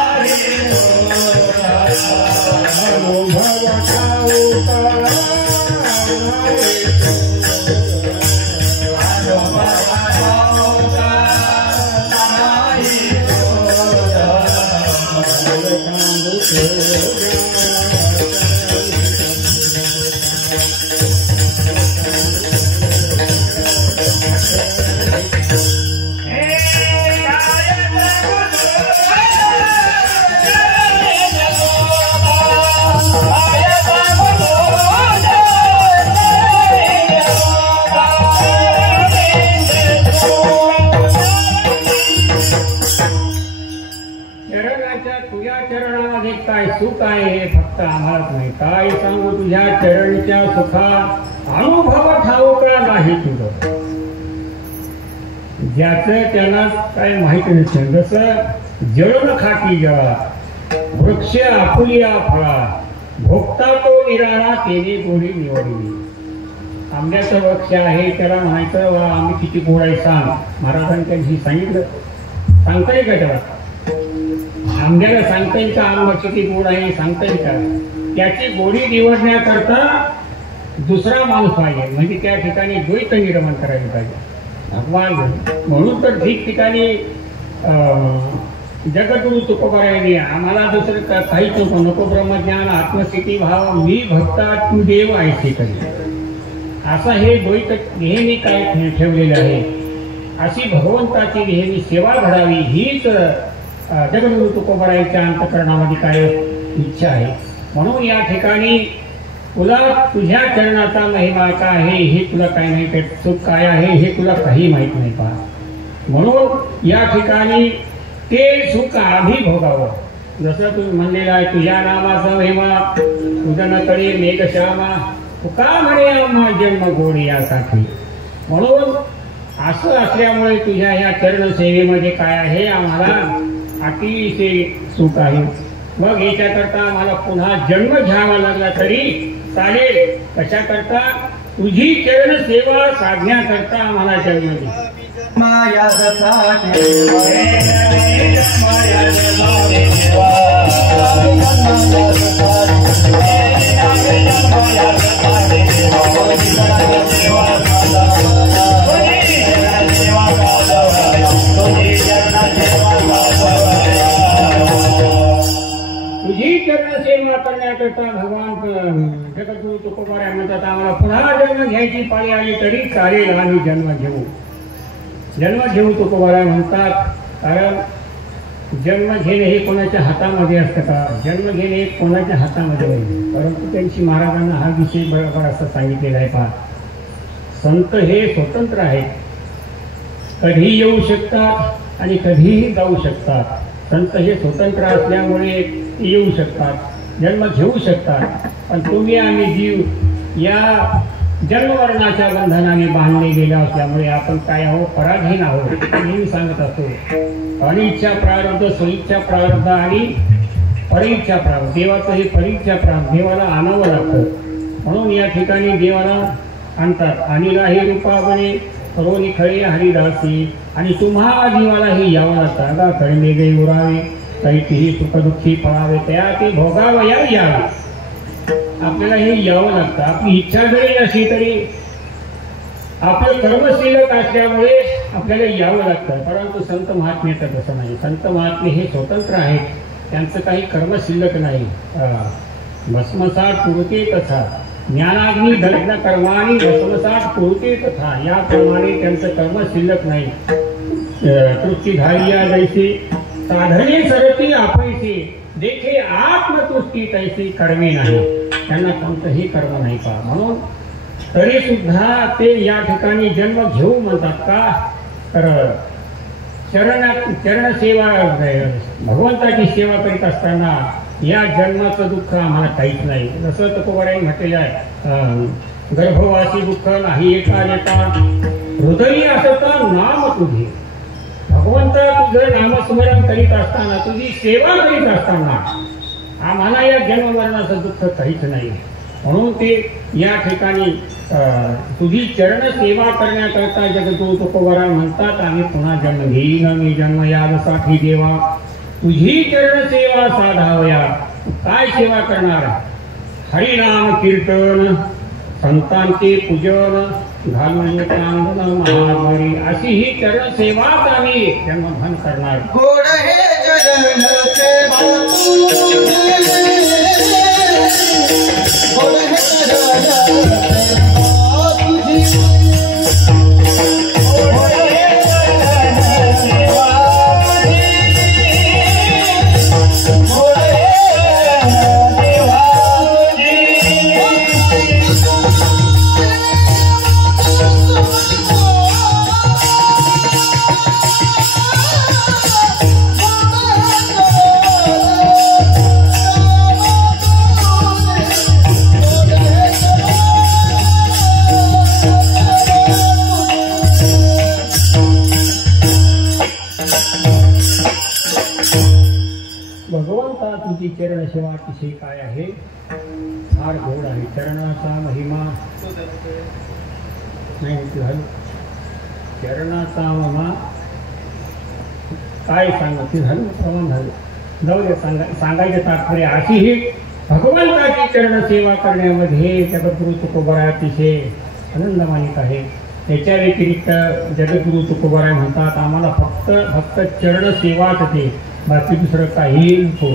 तुझ्या चरणामध्ये काय सुख आहे हे फक्त आम्हालाच नाही. काय सांगू तुझ्या चरणच्या सुखा अनुभव ठाऊका नाही तुझं. ज्याचं त्याला काय माहिती नसतं. जसं जळण खाती जळा वृक्ष आपुलिया फळा भोगता तो निराळा तेने गोडी निवडली. आंब्याचं वृक्ष आहे त्याला म्हणायचं वा आम्ही किती गोड आहे सांग. महाराजांनी त्यांनी सांगितलं. सांगता येईल का त्याला? आंब्याला सांगता येईल का आंबा किती गोड आहे सांगता येईल का? त्याची गोडी निवडण्याकरता दुसरा माणूस पाहिजे. म्हणजे त्या ठिकाणी द्वैत निर्माण करायला पाहिजे. भगवान म्हणून तर ठिकठिकाणी जगद्गुरु तुकोबारायांनी आम्हाला दुसरं काहीच नको. नको ब्रह्मज्ञान आत्मस्थिती भाव मी भक्ता तू देव आहे कधी. असा हे द्वैत नेहमी काय ठेवलेले आहे. अशी भगवंताची नेहमी सेवा घडावी हीच जगद्गुरु तुकोबारायांच्या अंतःकरणामध्ये काय इच्छा आहे. म्हणून या ठिकाणी तुला तुझ्या चरणाचा महिमा काय आहे हे तुला काही नाही. ते सुख काय आहे हे तुला काही माहीत नाही पहा. म्हणून या ठिकाणी ते सुख आधी भोगावं. जसं तुम्ही म्हणलेलं आहे तुझ्या नामाचा महिमा तुझं नकळे मेघश्यामा तुका म्हणे आम्हा जन्म गोड यासाठी. म्हणून असं असल्यामुळे तुझ्या या चरण सेवेमध्ये काय आहे आम्हाला अतिशय सुख आहे. मग याच्याकरता आम्हाला पुन्हा जन्म घ्यावा लागला तरी चालेल. कशाकरता? तुझी चरण सेवा साधण्याकरता आम्हाला जन्म घ्या. माया तुझी चरण सेवा करण्याकरता भगवान जगद्गुरु तुकोबाराय म्हणतात आम्हाला पुन्हा जन्म घ्यायची पाळी आली तरी चालेल आम्ही जन्म घेऊ तुकोबाराय म्हणतात. कारण जन्म घेणे हे कोणाच्या हातामध्ये असतं का? जन्म घेणे हे कोणाच्या हातामध्ये नाही. परंतु त्यांची महाराजांना हा विषय बरोबर असं सांगितलेला आहे. पहा संत हे स्वतंत्र आहेत. कधीही येऊ शकतात आणि कधीही जाऊ शकतात. संत हे स्वतंत्र असल्यामुळे येऊ शकतात जन्म घेऊ शकतात. पण तुम्ही आम्ही जीव या जन्मवर्णाच्या बंधनाने बांधले गेले असल्यामुळे आपण काय आहोत? पराधीन आहोत. मी सांगत असतो अनिच्छा प्रारब्ध स्वइच्छा प्रारब्ध आणि परिच्छा प्रारब्ध. देवाचं हे परिच्छा प्रारब्ध देवाला आणावं लागतं. म्हणून या ठिकाणी देवाला आणतात. आणि हे रूपाबने रोनी खळे हरिदासी आणि तुम्हा जीवाला हे यावं लागतं. अगा खळले गे उरावे कैतीही सुखदुःखी पळावे त्या ते भोगावया यावे. आपल्याला हे यावं लागतं. आपली इच्छा जरी असली तरी आपलं कर्मशीलक असल्यामुळे आपल्याला यावं लागतं. परंतु संत महात्म्याचं तसं नाही. संत महात्मे हे स्वतंत्र आहेत. त्यांचं काही कर्म शिल्लक नाही. भस्मसात पुरते तथा ज्ञानाग्नी दग्न कर्मानी भस्मसात पुरते तथा याप्रमाणे त्यांचं कर्म शिल्लक नाही. तृप्तीधारिया जैसे साधने सरती आपैसे देखे आत्मतुष्टी तैसी कर्मे नाही. त्यांना कोणतंही कर्म नाही पहा. म्हणून तरी सुद्धा ते या ठिकाणी जन्म घेऊ म्हणतात का? तर चरण सेवा भगवंताची सेवा करीत असताना या जन्माचं दुःख आम्हाला काहीच नाही. जसं तुकोबारायांनी म्हटलेलं आहे गर्भवासी दुःख नाही एका येता हृदयी असता नाम तुझे. भगवंत तुझं नामस्मरण करीत असताना तुझी सेवा करीत असताना आम्हाला या जन्ममरणाचं दुःख काहीच नाही. म्हणून ते या ठिकाणी तुझी चरण सेवा करण्याकरता जगद्गुरु तुकोबाराय म्हणतात आम्ही पुन्हा जन्म घेईन मी जन्म यासाठी देवा तुझी चरण सेवा साधावया. काय सेवा करणार? हरिनाम कीर्तन संतांचे पूजन घालून चांदन महाद्वारी अशी ही चरण सेवाच आम्ही जन्मधन करणार. गोड हे जग भगवंता तुझी चरण सेवा अतिशय काय आहे, फार गोड आहे. चरणाचा महिमा नाही झालं, चरणाचा महिमा काय सांगायचं झालं, प्रमाण झालं. जाऊ दे, सांगायचं तात्पर्य अशी ही भगवंताची चरण सेवा करण्यामध्ये जगद्गुरु तुकोबाराय अतिशय आनंदमानिक आहे. त्याच्या व्यतिरिक्त जगद्गुरु तुकोबाराय म्हणतात आम्हाला फक्त चरण सेवाच ते, बाकी दुसरं काहीही नको.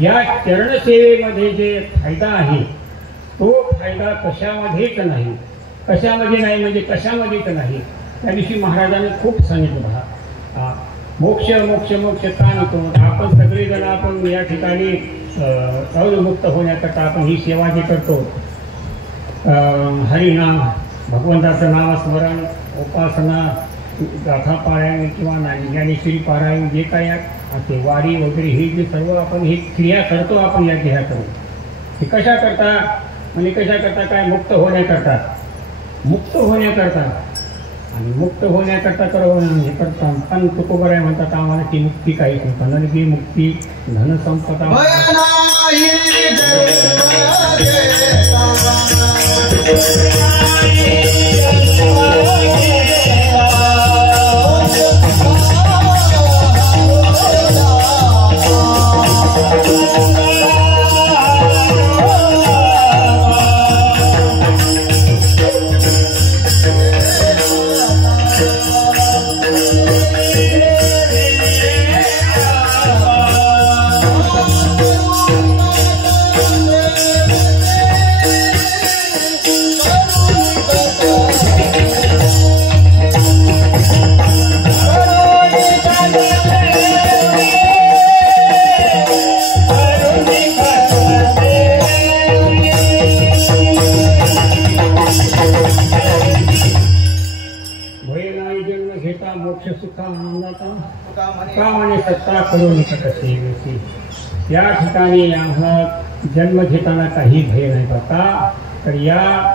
या चरणसेवेमध्ये जे फायदा आहे तो फायदा कशामध्येच नाही. कशामध्ये नाही म्हणजे कशामध्येच नाही. त्या दिवशी महाराजांनी खूप सांगितलं बघा, मोक्ष मोक्ष मोक्ष का नको. आपण सगळेजण आपण या ठिकाणी अवमुक्त होण्याकरता आपण ही सेवा जी करतो, हरिनाम, भगवंताचं नामस्मरण, उपासना, गाथा पारायण किंवा ज्ञानेश्वरी पारायण, जे काय ते वारी वगैरे हे जे सर्व आपण ही क्रिया करतो आपण या क्रिया करू, हे कशा करता म्हणजे कशा करता काय, मुक्त होण्याकरता. मुक्त होण्याकरता आणि मुक्त होण्याकरता हे करता. पण तुकोबाराय म्हणतात आम्हाला ती मुक्ती काहीच नाही. धनगी मुक्ती, धनसंपदा सत्ता करून सेवेची. या ठिकाणी आम्हाला जन्म घेताना काही भय नाही बघा. तर या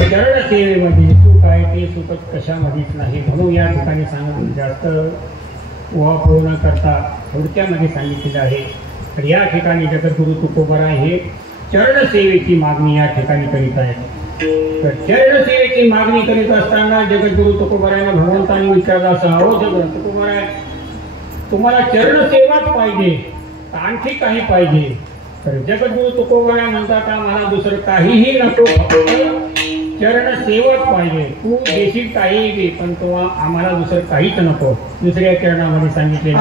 चरण सेवेमध्ये सुख आहे ते सुखच कशामध्येच नाही. म्हणून या ठिकाणी जास्त उहापोह न करता थोडक्यामध्ये सांगितलेलं आहे. तर या ठिकाणी जगद्गुरु तुकोबाराय हे चरण सेवेची मागणी या ठिकाणी करीत आहेत. तर चरण सेवेची मागणी करीत असताना जगद्गुरु तुकोबारायनं भगवंतांनी विचारलं असं, हो जगत तुकोबाराय तुम्हाला चरण सेवाच पाहिजे, आणखी काही पाहिजे? तर जगद्गुरु तुकोबाराय म्हणतात आम्हाला दुसरं काहीही नको, चरण सेवाच पाहिजे. तू देशील काहीही दे, पण तो आम्हाला दुसरं काहीच नको. दुसऱ्या चरणामध्ये सांगितले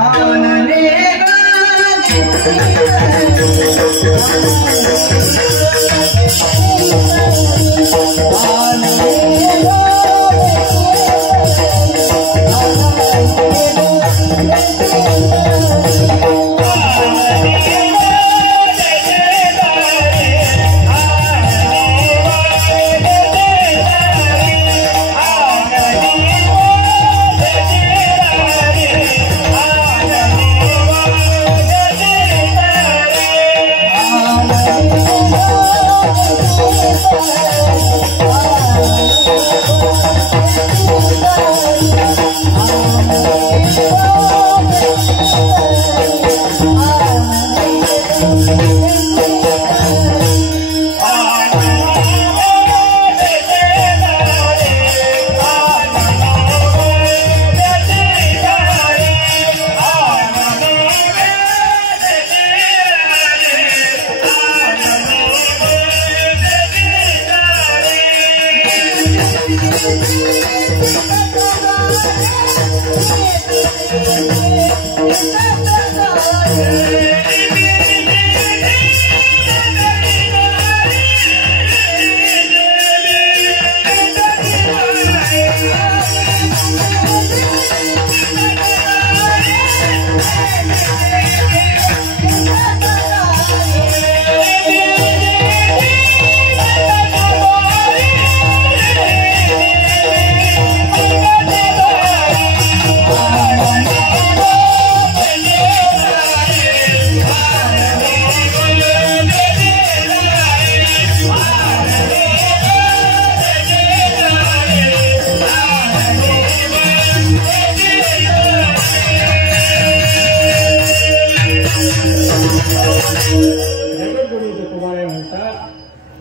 Thank you.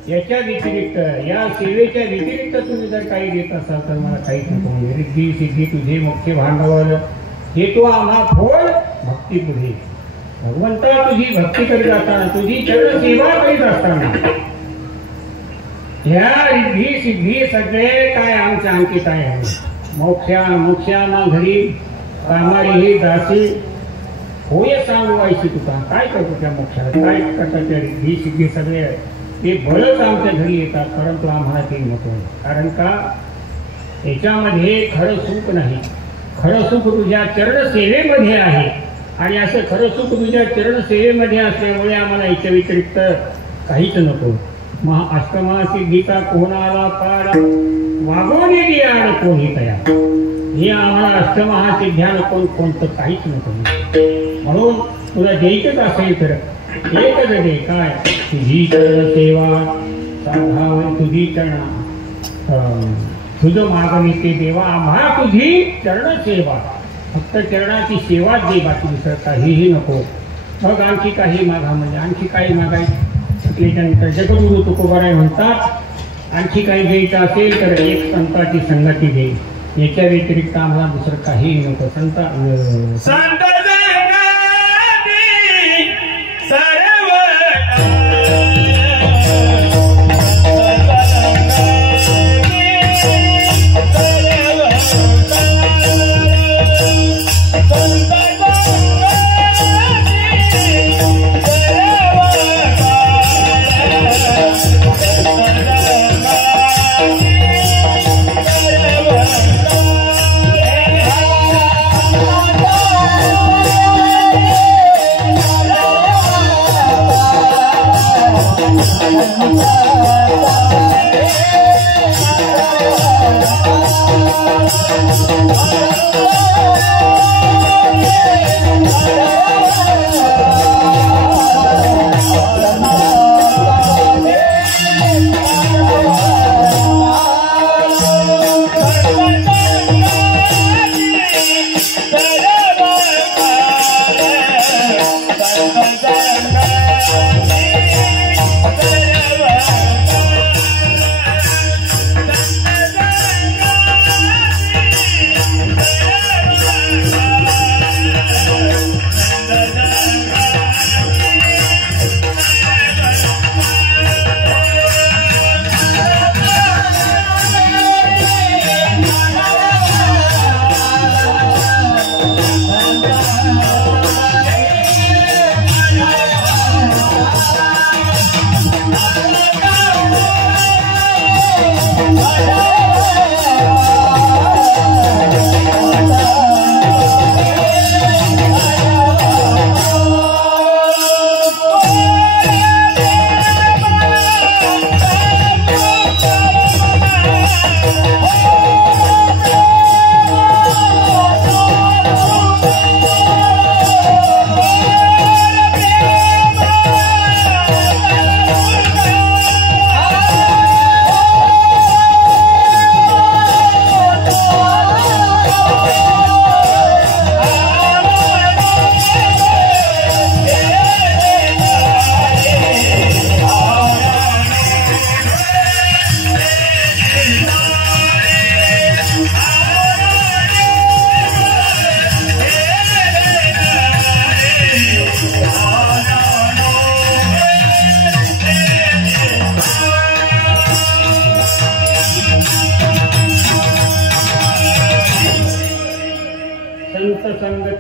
याच्या व्यतिरिक्त या सेवेच्या व्यतिरिक्त तुम्ही जर काही देत असाल तर मला काहीच नको. रिद्धी सिद्धी तुझे मुख्य भांडवल हे तो आम्हा फोड भक्ती पुढे. भगवंता तुझी भक्ती करीत असताना तुझी चरण सेवा करीत असताना ह्या रिद्धी सिद्धी सगळे काय आमच्या अंकित आहे. मोक्षाना घरी कामारी ही दासी होय सांगवायची तुका काय करतो त्या मोक्षाला काय करतात त्या रिद्धी सिद्धी सगळे ते बळच आमच्या घरी येतात. परंतु आम्हाला ते नको. कारण का याच्यामध्ये खरं सुख नाही. खरं सुख तुझ्या चरण सेवेमध्ये आहे आणि असं खरं सुख तुझ्या चरण सेवेमध्ये असल्यामुळे आम्हाला याच्या व्यतिरिक्त काहीच नको. अष्टमा सिद्धीचा कोणाला पार वागवणे दियाड कोणी तयार. हे आम्हाला अष्टमहासिद्ध्या नको कोणतं काहीच नको. म्हणून तुला द्यायचंच असेल तर एकच दे. काय तुझी चरण सेवा साधाव तुझी चरण तुझं मागणी ते देवा आम्हा तुझी चरण सेवा. फक्त चरणाची सेवाच दे बाकी दुसरं काहीही नको. मग आणखी काही मागा म्हणजे आणखी काही मागायचं त्याच्यानंतर जगद्गुरु तुकोबाराय म्हणतात आणखी काही द्यायचं असेल तर एक संताची संगती दे. याच्या व्यतिरिक्त आम्हाला दुसरं काहीही नको. संत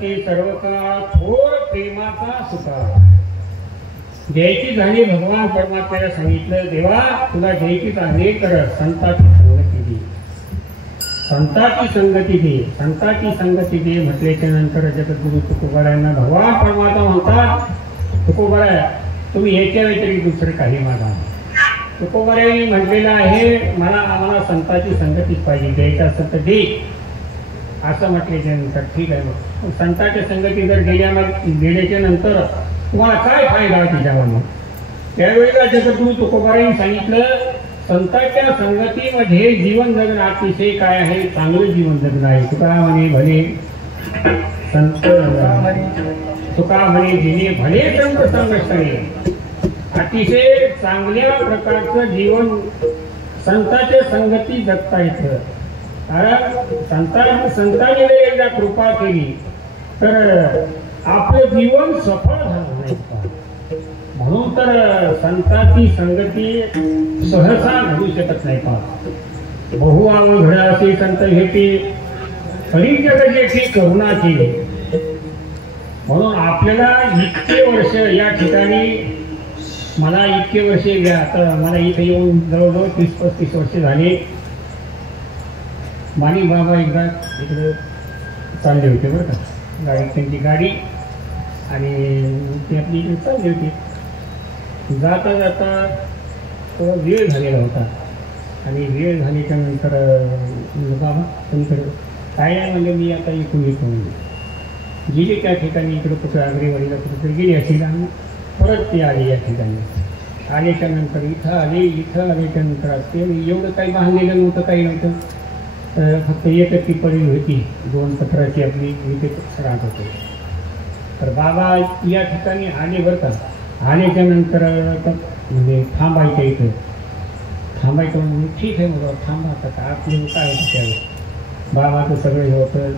संगती सर्व काळ थोर प्रेमाचा सुका. द्यायची झाली भगवान परमात्म्याला सांगितलं, देवा तुला द्यायची झाली तर संताची संगती दे, संताची संगती दे, संताची संगती दे म्हटल्याच्या नंतर जगद्गुरु तुकोबारायांना भगवान परमात्मा म्हणतात, तुकोबारा तुम्ही याच्या व्यतिरिक्त दुसरं काही मागा. तुकोबारायांनी म्हटलेलं आहे, आम्हाला संताची संगतीच पाहिजे, द्यायचं असेल तर दे असं म्हटल्याच्या नंतर ठीक आहे. मग संताच्या संगती जर गेल्याच्या नंतर तुम्हाला काय फायदा त्याच्यावर? त्यावेळेला जगद्गुरु तुकोबारायांनी सांगितलं, संतांच्या संगतीमध्ये जीवन जगणं अतिशय काय आहे, चांगलं जीवन जगणं आहे. तुका म्हणे भले संत, तुका म्हणे जिने भले संत संगत, अतिशय चांगल्या प्रकारचं जीवन संतांच्या संगती जगता येतं. कारण संतांनी जर एकदा कृपा केली तर आपलं जीवन सफळ झालं नाही. म्हणून तर संतांची संगती सहसा घडू शकत नाही. बहु आव घडासी संत भेटी, खरी जग जेठी करुणा केली. म्हणून आपल्याला इतके वर्ष या ठिकाणी, मला इतके वर्ष आता मला इथे येऊन जवळजवळ 30-35 वर्ष झाले. माणिक बाबा एकदा इकडे चालले होते बरं का, त्यांची गाडी, आणि ती आपली इकडे चालली होती. जाता जाता वेळ झालेला होता, आणि वेळ झाल्याच्या नंतर बाबा तुमच्याकडे काय नाही म्हणलं, मी आता इकडून गेली त्या ठिकाणी, इकडं कुठं आग्रेवाडीला कुठं गेली असेल, आणि परत ते आले या ठिकाणी. आल्याच्या नंतर इथं आल्याच्या नंतर ते एवढं काही बांधलेलं नव्हतं, काही नव्हतं, फक्त एकच ती पडली होती, 2 पत्राची आपली, इथे राहत होते. तर बाबा या ठिकाणी आले बरं का. आल्याच्या नंतर म्हणजे थांबायचं, इथं थांबायचं म्हणजे ठीक आहे, मग थांबा. आता का आपलं काय होतं त्यावेळेस, बाबाचं सगळं हे होतं,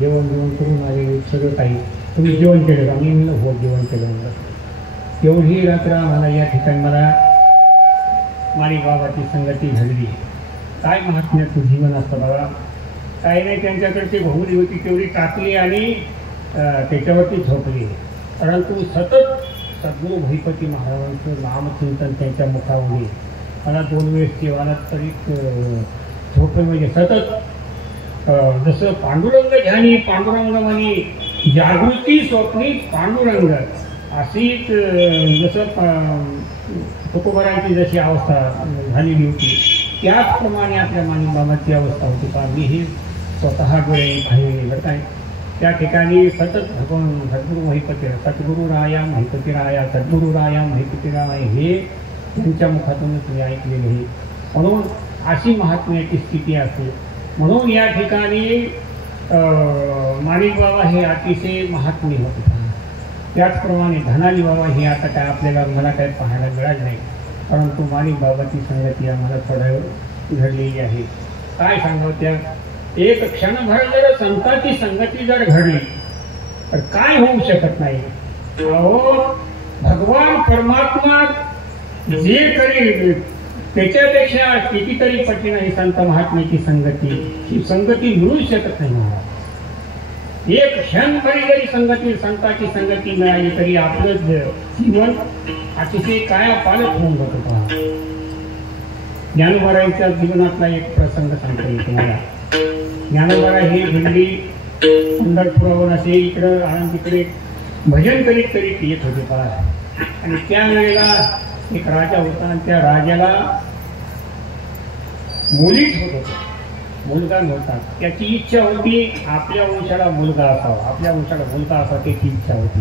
जेवण करून आले सगळं काही. तुम्ही जेवण केलं का? मी म्हणलं हो जेवण केलं. म्हणलं एवढी रात्र आम्हाला या ठिकाणी मला माणिक बाबाची संगती घडली. काय महात्म्याचं जीवन असतं बाबा, काही नाही. त्यांच्याकडची बहुरी होती तेवढी टाकली आणि त्याच्यावरती झोपली. परंतु सतत सद्गुरू भैपती महाराजांचं नामचिंतन त्यांच्या मुखावरी मला 2 वेळेस जेवायला तरी झोपे, म्हणजे सतत जसं पांडुरंग ध्यानी पांडुरंग म्हणी, जागृती स्वप्नी पांडुरंग, अशीच जसं तुकोबारांची जशी अवस्था झालेली होती, त्याचप्रमाणे आपल्या माणिक बाबाची अवस्था होती. का मी हे स्वतः डोळे पाहिले बरं काय. त्या ठिकाणी सतत भगवान सद्गुरू महिपती, सद्गुरू राया महिपती राया, सद्गुरू राया महिपती राया, हे त्यांच्या मुखातूनच मी ऐकलेले आहे. म्हणून अशी महात्म्याची स्थिती असते. म्हणून या ठिकाणी माणिक बाबा हे अतिशय महात्मे होते. त्याचप्रमाणे धनाजी बाबा हे आता काय आपल्याला मला काय पाहायला मिळालं नाही, परंतु माणिक बाबाची संगती आम्हाला थोड्या घडलेली आहे. काय सांगावं, त्या एक क्षणभर जर संतांची संगती जर घडली तर काय होऊ शकत नाही. अहो भगवान परमात्मा जे करेल त्याच्यापेक्षा कितीतरी पटीने ही संत महात्म्याची संगती, ही संगती मिळू शकत नाही. महाराज एक क्षणभरी जरी संगती संतांची संगती मिळाली तरी आपलं जीवन अतिशय काय पालक होऊन जातो. ज्ञानोबारायांच्या जीवनातला एक प्रसंग सांगता येईल तुम्हाला. ज्ञानोबा हे दिल्ली पंढरपुरावर असे इकडं आनंदीकडे भजन करीत येत होते पहा. आणि त्यावेळेला एक राजा होता, आणि त्या राजाला मुलीच होत होतं, मुलगा नव्हता. त्याची इच्छा होती आपल्या वंशाला मुलगा असावा, आपल्या वंशाला मुलगा असावा, त्याची इच्छा होती.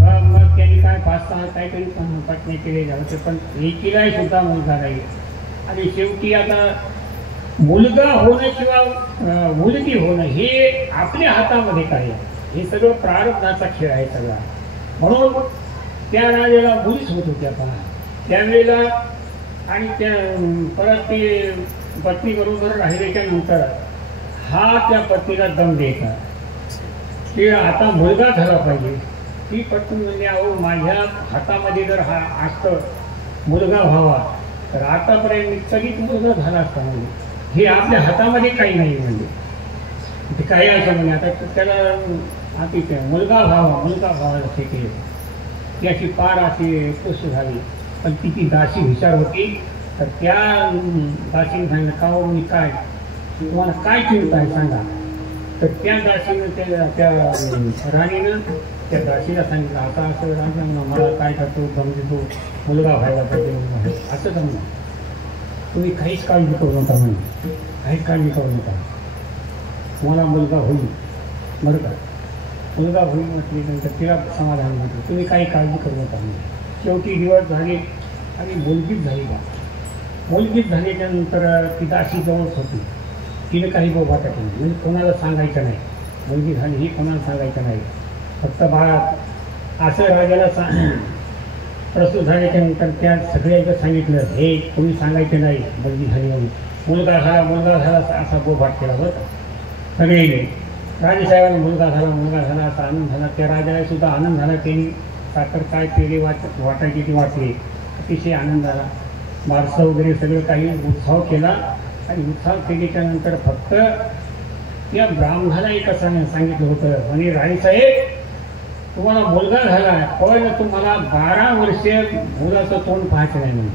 मग त्यांनी काय 5-6 काहीतरी पत्नी केलेल्या होते, पण एकीलाही सुद्धा मुलगा नाही. आणि शेवटी आता मुलगा होणं किंवा मुलगी होणं हे आपल्या हातामध्ये काय आहे, हे सगळं प्रारब्धाचा खेळ आहे सगळा. म्हणून त्या राजाला मुलीच होत होत्या पहा त्यावेळेला. आणि त्या परत ते पत्नी बरोबर राहिल्याच्या नंतर हा त्या पत्नीला दम द्यायचा की आता मुलगा झाला पाहिजे. ती पत्नी म्हणजे अहो माझ्या हातामध्ये जर हा असतं मुलगा व्हावा तर आतापर्यंत कधीच मुलगा झाला असता. म्हणजे हे आपल्या हातामध्ये काही नाही, म्हणजे ते काही असं म्हणजे आता त्याला अतिशय मुलगा भावा शेके याची पार अशी खुश झाली. पण तिची दासी हुशार होती. तर त्या दासीने सांगितलं का हो मी काय तुम्हाला काय चिंता आहे सांगा. तर त्या दासीनं त्या राणीनं त्या दासीला सांगितलं आता असं राजा म्हणा मला काय करतो म्हणजे तो मुलगा व्हायला पाहिजे असं जमलं. तुम्ही काहीच काळजी करू नका म्हणे काहीच काळजी करू नका तुम्हाला मुलगा होईल बरं का. मुलगा होईल म्हटल्यानंतर तिला समाधान म्हटलं तुम्ही काही काळजी करू नका म्हणे. शेवटी दिवस झाले आणि मुलगीच झाली का. मुलगीच झाल्याच्यानंतर ती दासी जवळच होती. तिने काही बोबा टाकली म्हणजे कोणाला सांगायचं नाही. मुलगी झाली ही कोणाला सांगायचं नाही. फक्त बाळा असं राजाला प्रस्तुत झाल्याच्यानंतर त्या सगळ्यांचं सांगितलं हे कोणी सांगायचं नाही मुलगी झाली म्हणून. मुलगा झाला असा बोभाट केला बरं सगळ्यांनी. राजेसाहेबांना मुलगा झाला असा आनंद झाला. त्या राजाला सुद्धा आनंद झाला. त्यांनी साखर काय पेढे वाटायची ती वाटली. अतिशय आनंद झाला. बारसं वगैरे सगळं काही उत्सव केला. आणि उत्सव केल्याच्यानंतर फक्त या ब्राह्मणाला एक असं सांगितलं होतं आणि राणीसाहेब तुम्हाला मुलगा झाला पण तुम्हाला 12 वर्ष मुलाचं तोंड पाहायचं नाही म्हणून.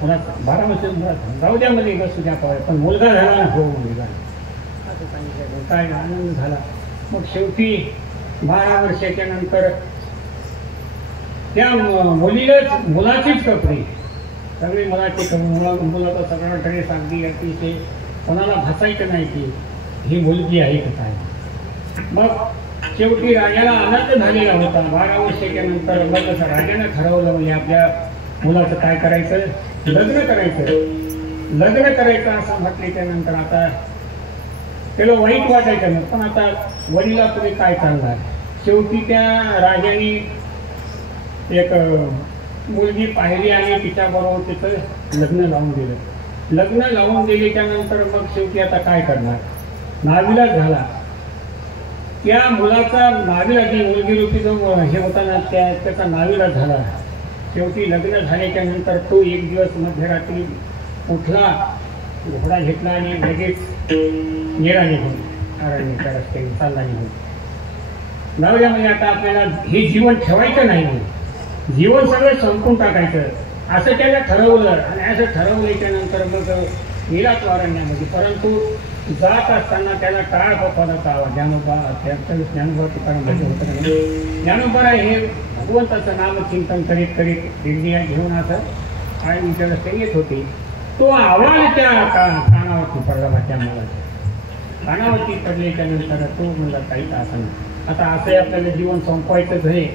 मुलाचं 12 वर्ष मुलाचं जाऊ द्या मध्ये बसू द्या पाहाय पण मुलगा झाला ना हो मुलगा असं सांगितलं. काय आनंद झाला. मग शेवटी 12 वर्षाच्या नंतर त्या मुलाचीच कपडे सगळे मुलाचे मुलाचा सगळा ड्रेस अगदी अतिशय कोणाला भासायचं नाही की ही मुलगी आहे का काय. मग शेवटी राजाला आनंद झालेला होता. 12 वर्षाच्या नंतर मग असं राजानं ठरवलं म्हणजे आपल्या मुलाचं काय करायचं लग्न करायचं असं म्हटल्याच्या नंतर आता त्याला वाईट वाटायचं नाही. पण आता वडिला पुढे काय चालणार. शेवटी त्या राजाने एक मुलगी पाहिली आणि तिच्याबरोबर तिचं लग्न लावून दिलं. लग्न लावून दिल्याच्या नंतर मग शेवटी आता काय करणार. नाविलाज झाला. त्या मुलाचा नाविलाज जी मुलगी रूपी जो हे होता ना त्याचा नाविलाज झाला. शेवटी लग्न झाल्याच्या नंतर तो एक दिवस मध्यरात्री उठला घोडा घेतला आणि लगेच गेला निघून अरण्याच्या रस्त्याने चालला निघून. नवऱ्या म्हणजे आता आपल्याला हे जीवन ठेवायचं नाही जीवन सगळं संपून टाकायचं असं त्याला ठरवलं. आणि असं ठरवल्याच्या नंतर मग गेला तो अरण्यामध्ये. परंतु जात असताना त्याला टाळ पदाचा आवाज ज्ञानोबा तुकाराम होतं. ज्ञानोबा हे भगवंताचं नामचिंतन करीत दिंडी घेऊन असं आणि त्याला ते येत होते. तो आवाज त्या कानावरती पडला. त्या मुलाच्या कानावरती पडल्याच्या नंतर तो म्हणला काही असं नाही आता असं आपल्याला जीवन संपवायचं आहे.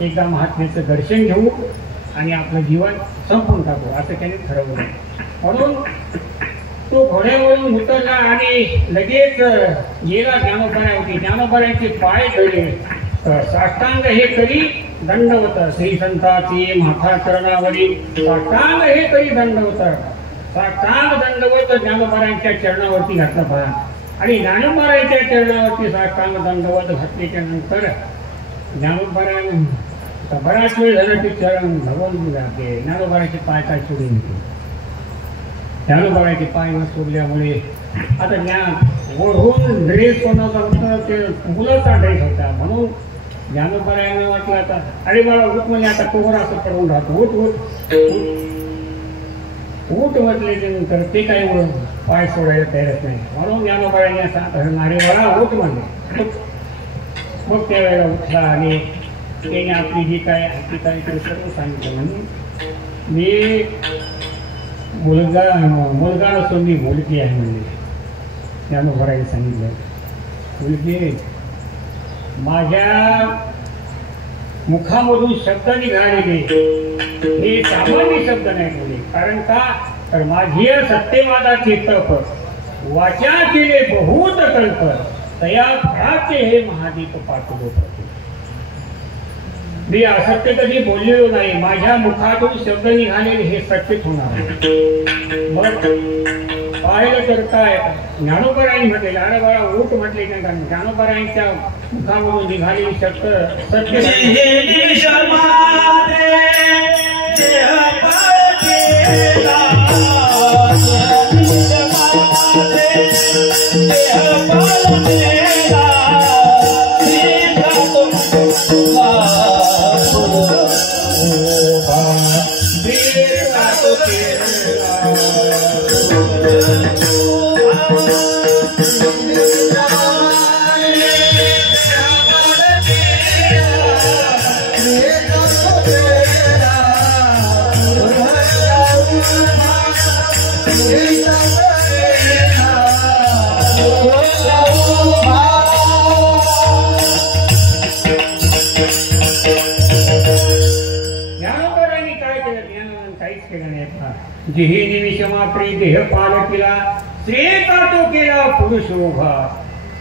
एकदा महात्म्याचं दर्शन घेऊ आणि आपलं जीवन संपून टाकू असं त्याने ठरवलं. म्हणून तो घोड्यावरून उतरला आणि लगेच गेला ज्ञानोबाऱ्यावरती. ज्ञानोबाऱ्यांचे पाय धरले. साष्टांग हे करी दंडवत श्री संताची माथा चरणावरी साष्टांग हे करी दंडवत. साष्टांग दंडवत ज्ञानोबाऱ्यांच्या चरणावरती घातलं पहा. आणि ज्ञानोबाऱ्यांच्या चरणावरती साष्टांग दंडवत घातल्याच्या नंतर ज्ञानोबाऱ्या बराच वेळ झाला ते चरण भगवान जाते. ज्ञानोबाऱ्याचे पाय काय सोडून येते. ज्ञानोबाऱ्याचे पाय न सोडल्यामुळे आता ज्ञान ओढून ड्रेस कोणाचा होता ते मुलाचा ड्रेस होता. म्हणून ज्ञानोबाऱ्याने वाटलं आता अरे मला उठ म्हणजे आता कोवर असं पडून राहतो. उठ म्हटल्याच्या नंतर ते काही पाय सोडायला तयारच नाही. म्हणून ज्ञानोबाऱ्याने असं अरे मला उठ म्हणले. मग त्यावेळेला उठला आणि त्याने आपली जी काय हकीकत ते सर्व सांगितलं. म्हणून मी मुलगा नसून मी मुलगी आहे म्हणजे ज्ञानोबाराने सांगितलं. मुलगी माझ्या मुखामधून शब्द निघालेले हे सामान्य शब्द नाही बोलले. कारण का तर माझी सत्यवादाचे तप वाचा केले बहुत कल्प तया फळाचे हे महादीप पाठवलो. मी असत्य कधी बोललेलो नाही. माझ्या मुखातून शब्द निघालेले हे सत्यच होणार. मग पाहिलं तर काय ज्ञानोबारायांनी म्हटलेलं अरे बाळा उठ म्हटले कारण ज्ञानोबारायांच्या मुखामधून निघालेले शब्द सत्य Yeah. जेही निमिष मात्री देह पालकिला श्रेयता तो केला पुरुष उभा.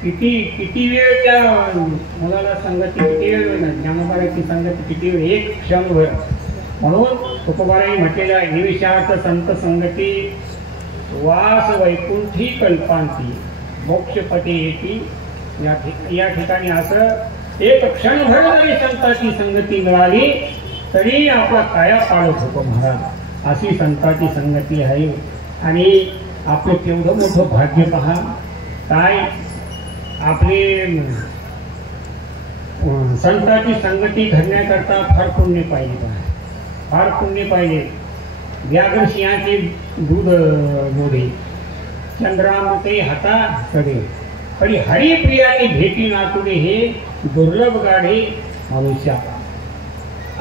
किती वेळ त्या मुलाला संगती, किती वेळ ज्ञानोबाची संगती, किती वेळ, एक क्षणभर. म्हणून तुकोबारांनी म्हटलेल्या निविषार्थ संत संगती वास वैकुंठी कल्पांती मोक्षपटे येती. या ठिकाणी असं एक क्षणभर जरी संताची संगती मिळाली तरी आपला काया पाळत होतो महाराज. अशी संताची संगती आहे. आणि आपलं केवढं मोठं भाग्य पहा. काय आपले संताची संगती घडण्याकरता फार पुण्य पाहिजे पहा, फार पुण्य पाहिजे. व्याघ्र सिंहाचे दूध गोडे चंद्रामते हाता कडे पण हरिप्रियाची भेटी नातुडे हे दुर्लभ गाढे मनुष्या.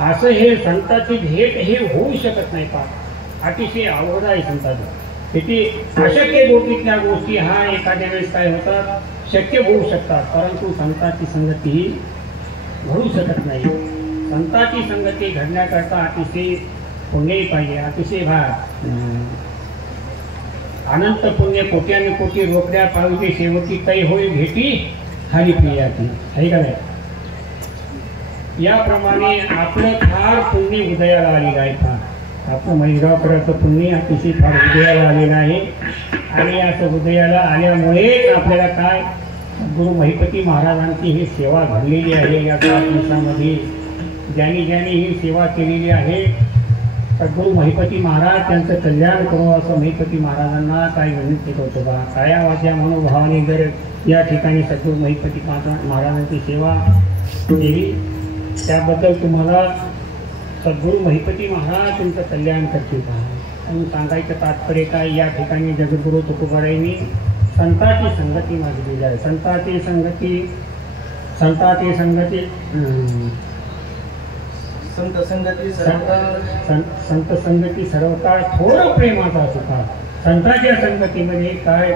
असं हे संताची भेट हे होऊ शकत नाही पहा. अतिशय अवघड आहे संताचं. किती अशक्य गोष्टीतल्या गोष्टी हा एखाद्या वेळेस काय होतात, शक्य होऊ शकतात, परंतु संताची संगती ही घडू शकत नाही. संताची संगती घडण्याकरता अतिशय पुण्यही पाहिजे, अतिशय अनंत पुण्य कोट्याने कोटी रोकड्या पाहिजे शेवटी काही होईल भेटी हरिप्रियाची, आहे का नाही. याप्रमाणे आपलं फार पुण्य उदयाला आलेलं आहे. फार आपलं महिरावकराचं पुण्य अतिशय फार उदयाला आलेलं आहे. आणि असं उदयाला आल्यामुळेच आपल्याला काय गुरु महिपती महाराजांची ही सेवा घडलेली आहे. या 5 दिवसामध्ये ज्यांनी ही सेवा केलेली आहे सद्गुरू महिपती महाराज त्यांचं कल्याण करू असं महिपती महाराजांना काय विनंती करतो बा. काया वाच्या मनोभावाने जर या ठिकाणी सद्गुरू महिपती महाराजांची सेवा केली त्याबद्दल तुम्हाला सद्गुरू महिपती महाराज तुमचं कल्याण करतील पहा. आणि सांगायचं तात्पर्य काय, या ठिकाणी जगद्गुरू तुकोबारायांनी संताची संगती मागितलेली आहे. संताची संगती संत संगती सर्वकाळ थोर प्रेमाचा सुकाळ. संताच्या संगतीमध्ये काय,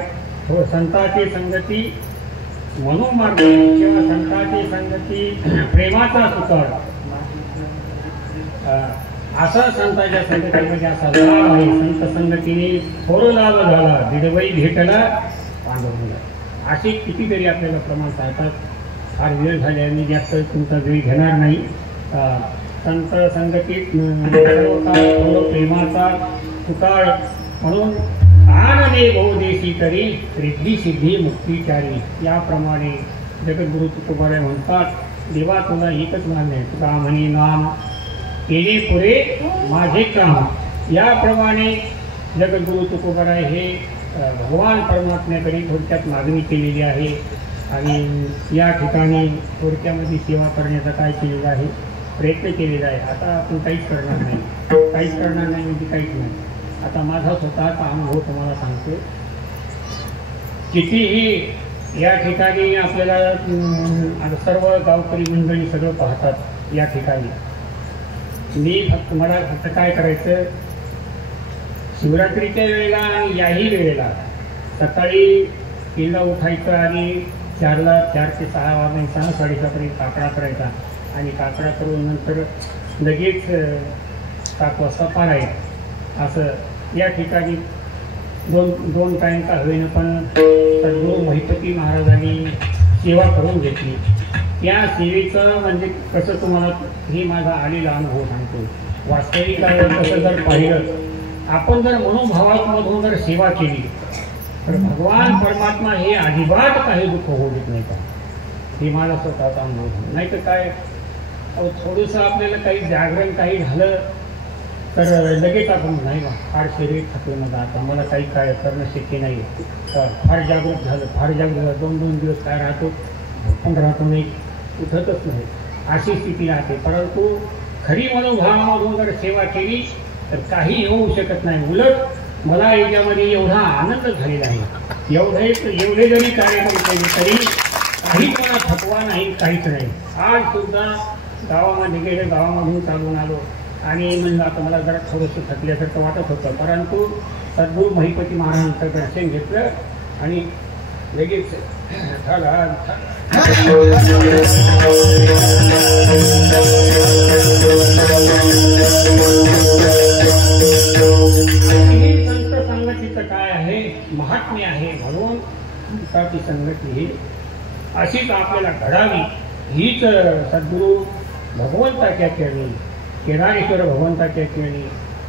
संताची संगती मनोमार्ग किंवा संताची संगती प्रेमाचा सुकाळ असा संताच्या संगतीमध्ये असा लाभ आहे. संत संगतीने थोर लाभ झाला बिडवई भेटला पांडवला. असे कितीतरी आपल्याला प्रमाण सांगतात. फार वेळ झाल्याने जास्त तुमचा वेळ घेणार नाही. संत संगतीत थोर प्रेमाचा सुकाळ म्हणून आनंदे बहुदेशी करी रिद्धी सिद्धी मुक्तीचारी. याप्रमाणे जगद्गुरू तुकोबाराय म्हणतात देवा तुला एकच मान्य आहे. तुका म्हणे नाम केले पुरे माझे काम. याप्रमाणे जगद्गुरू तुकोबाराय हे भगवान परमात्म्याकडे थोडक्यात मागणी केलेली आहे. आणि या ठिकाणी थोडक्यामध्ये सेवा करण्याचा काय केलेलं आहे, प्रयत्न केलेला आहे. आता आपण काहीच करणार नाही म्हणजे काहीच नाही. आता माझा स्वतःचा अनुभव तुम्हाला सांगतो. कितीही या ठिकाणी आपल्याला सर्व गावकरी मंडळी सगळं पाहतात. या ठिकाणी मला फक्त काय करायचं, शिवरात्रीच्या वेळेला आणि याही वेळेला सकाळी 3ला उठायचं आणि 4 ते 6 वाजता 6 साडेसहापर्यंत काकडा करायचा. आणि काकडा करून नंतर लगेच 7 वाजता पारायण. असं या ठिकाणी दोन टाईम का होईना पण सद्गुरू महिपती महाराजांनी सेवा करून घेतली. त्या सेवेचं म्हणजे कसं तुम्हाला हे माझा आलेला अनुभव सांगतो. वास्तविक कसं जर पाहिलं आपण जर मनोभावातमधून जर सेवा केली तर भगवान परमात्मा हे अजिबात काही दुःख होऊ देत नाही का. हे मला स्वतःचा अनुभव. नाही तर काय थोडंसं आपल्याला काही जागरण काही झालं तर लगेच आपण नाही बा फार शरीर थकलं माझं, आता मला काही काय करणं शक्य नाही. फार जागृत झालं 2 दिवस काय राहतो पण राहतो नाही, उठतच नाही, अशी स्थिती राहते. परंतु खरी मनोभावामधून जर सेवा केली तर काही होऊ शकत नाही. उलट मला याच्यामध्ये एवढा आनंद झालेला आहे. एवढे जरी कार्यक्रम केले तरी काहीच मला थकवा नाही, काहीच नाही. आज सुद्धा गावामध्ये गेले, गावामधून चालून आलो आणि म्हणलं आता मला जरा थोडंसं थकल्यासारखं वाटत होतं. परंतु सद्गुरू महिपती महाराजांचं दर्शन घेतलं आणि लगेच झाला. संतांची संगती ही अशीच आपल्याला घडावी हीच सद्गुरू भगवंताच्या चरणी केदारेश्वर भगवंताच्या चरणी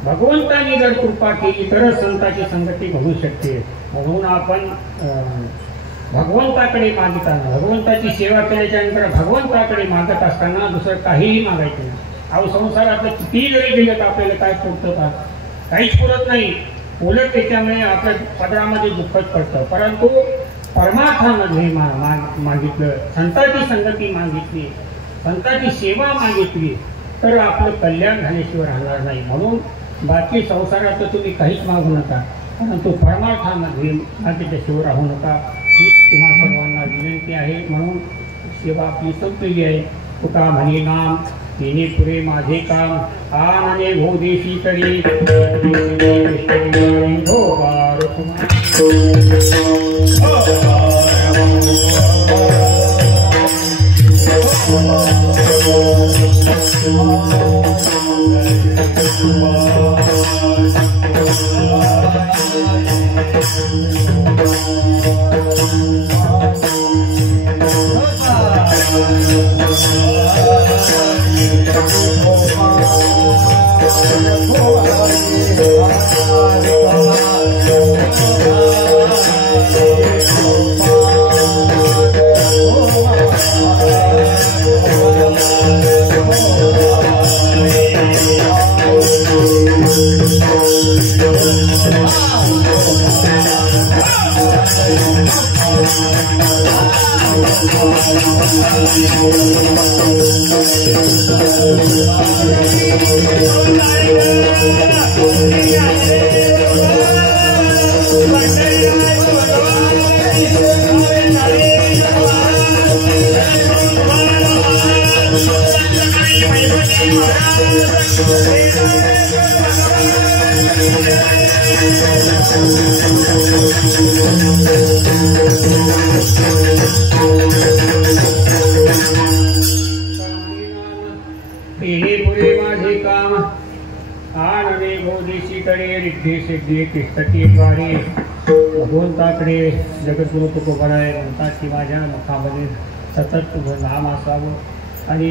भगवंतांनी जर कृपा केली तरच संतांची संगती घडू शकते. म्हणून आपण भगवंताकडे मागताना भगवंताची सेवा केल्याच्या नंतर भगवंताकडे मागत असताना दुसरं काहीही मागायचं नाही. अहो संसारातलं कितीही जरी दिलं तर आपल्याला काय पुरतं का? काहीच पुरत नाही. उलट त्याच्यामुळे आपल्या पदरामध्ये दुःखच पडतं. परंतु परमार्थामध्ये मागितलं, संतांची संगती मागितली, संतांची सेवा मागितली तर आपलं कल्याण झाल्याशिवाय राहणार नाही. म्हणून बाकी संसारात तुम्ही काहीच मागू नका, परंतु परमार्थामध्ये मागितल्याशिवाय राहू नका हीच तुम्हा सर्वांना विनंती आहे. म्हणून सेवा आपली संपलेली आहे. तुका म्हणे नाम तिने पुरे माझे काम आनने भो देशी तरी हो बार भगवंताकडे जगद्गुरु तुकोबाराय म्हणतात की माझ्या मुखामध्ये सतत तुझं नाम असावं आणि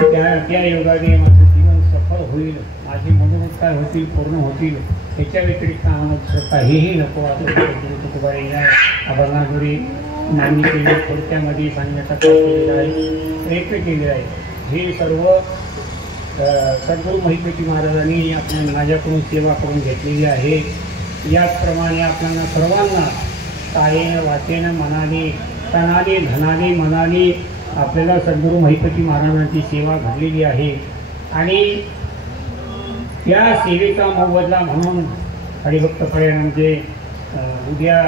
त्या योगाने माझं जीवन सफल होईल, माझी मनोरथ काय होतील पूर्ण होतील, त्याच्या व्यतिरिक्त आम्हाला काहीही नको. असं जगद्गुरु तुकोबाराय या अभंगाद्वारे मान्य केले, थोडक्यामध्ये सांगण्याचा केलेला आहे, प्रयत्न केलेला आहे. हे सर्व सद्गुरू महिपती महाराजांनी माझ्याकडून सेवा करून घेतलेली आहे. याचप्रमाणे आपल्याला सर्वांना कायेनं वाचेनं मनाने तनाने धनाने मनाने आपल्याला सद्गुरू महिपती महाराजांची सेवा घडलेली आहे. आणि त्या सेवेचा मोबदला म्हणून हरिभक्त म्हणजे उद्या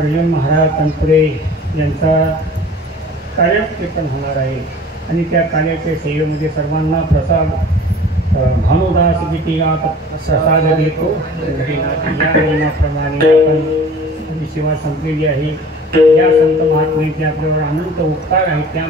अर्जुन महाराज तनपुरे यांचा कार्यकीर्तन होणार आहे आणि त्या कार्याच्या सेवेमध्ये सर्वांना प्रसाद भानुदास गीतीला प्रसाद देतो. या नियमाप्रमाणे आपण सेवा संपलेली आहे. या संत महात्म्याचे आपल्यावर अनंत उपकार आहेत त्या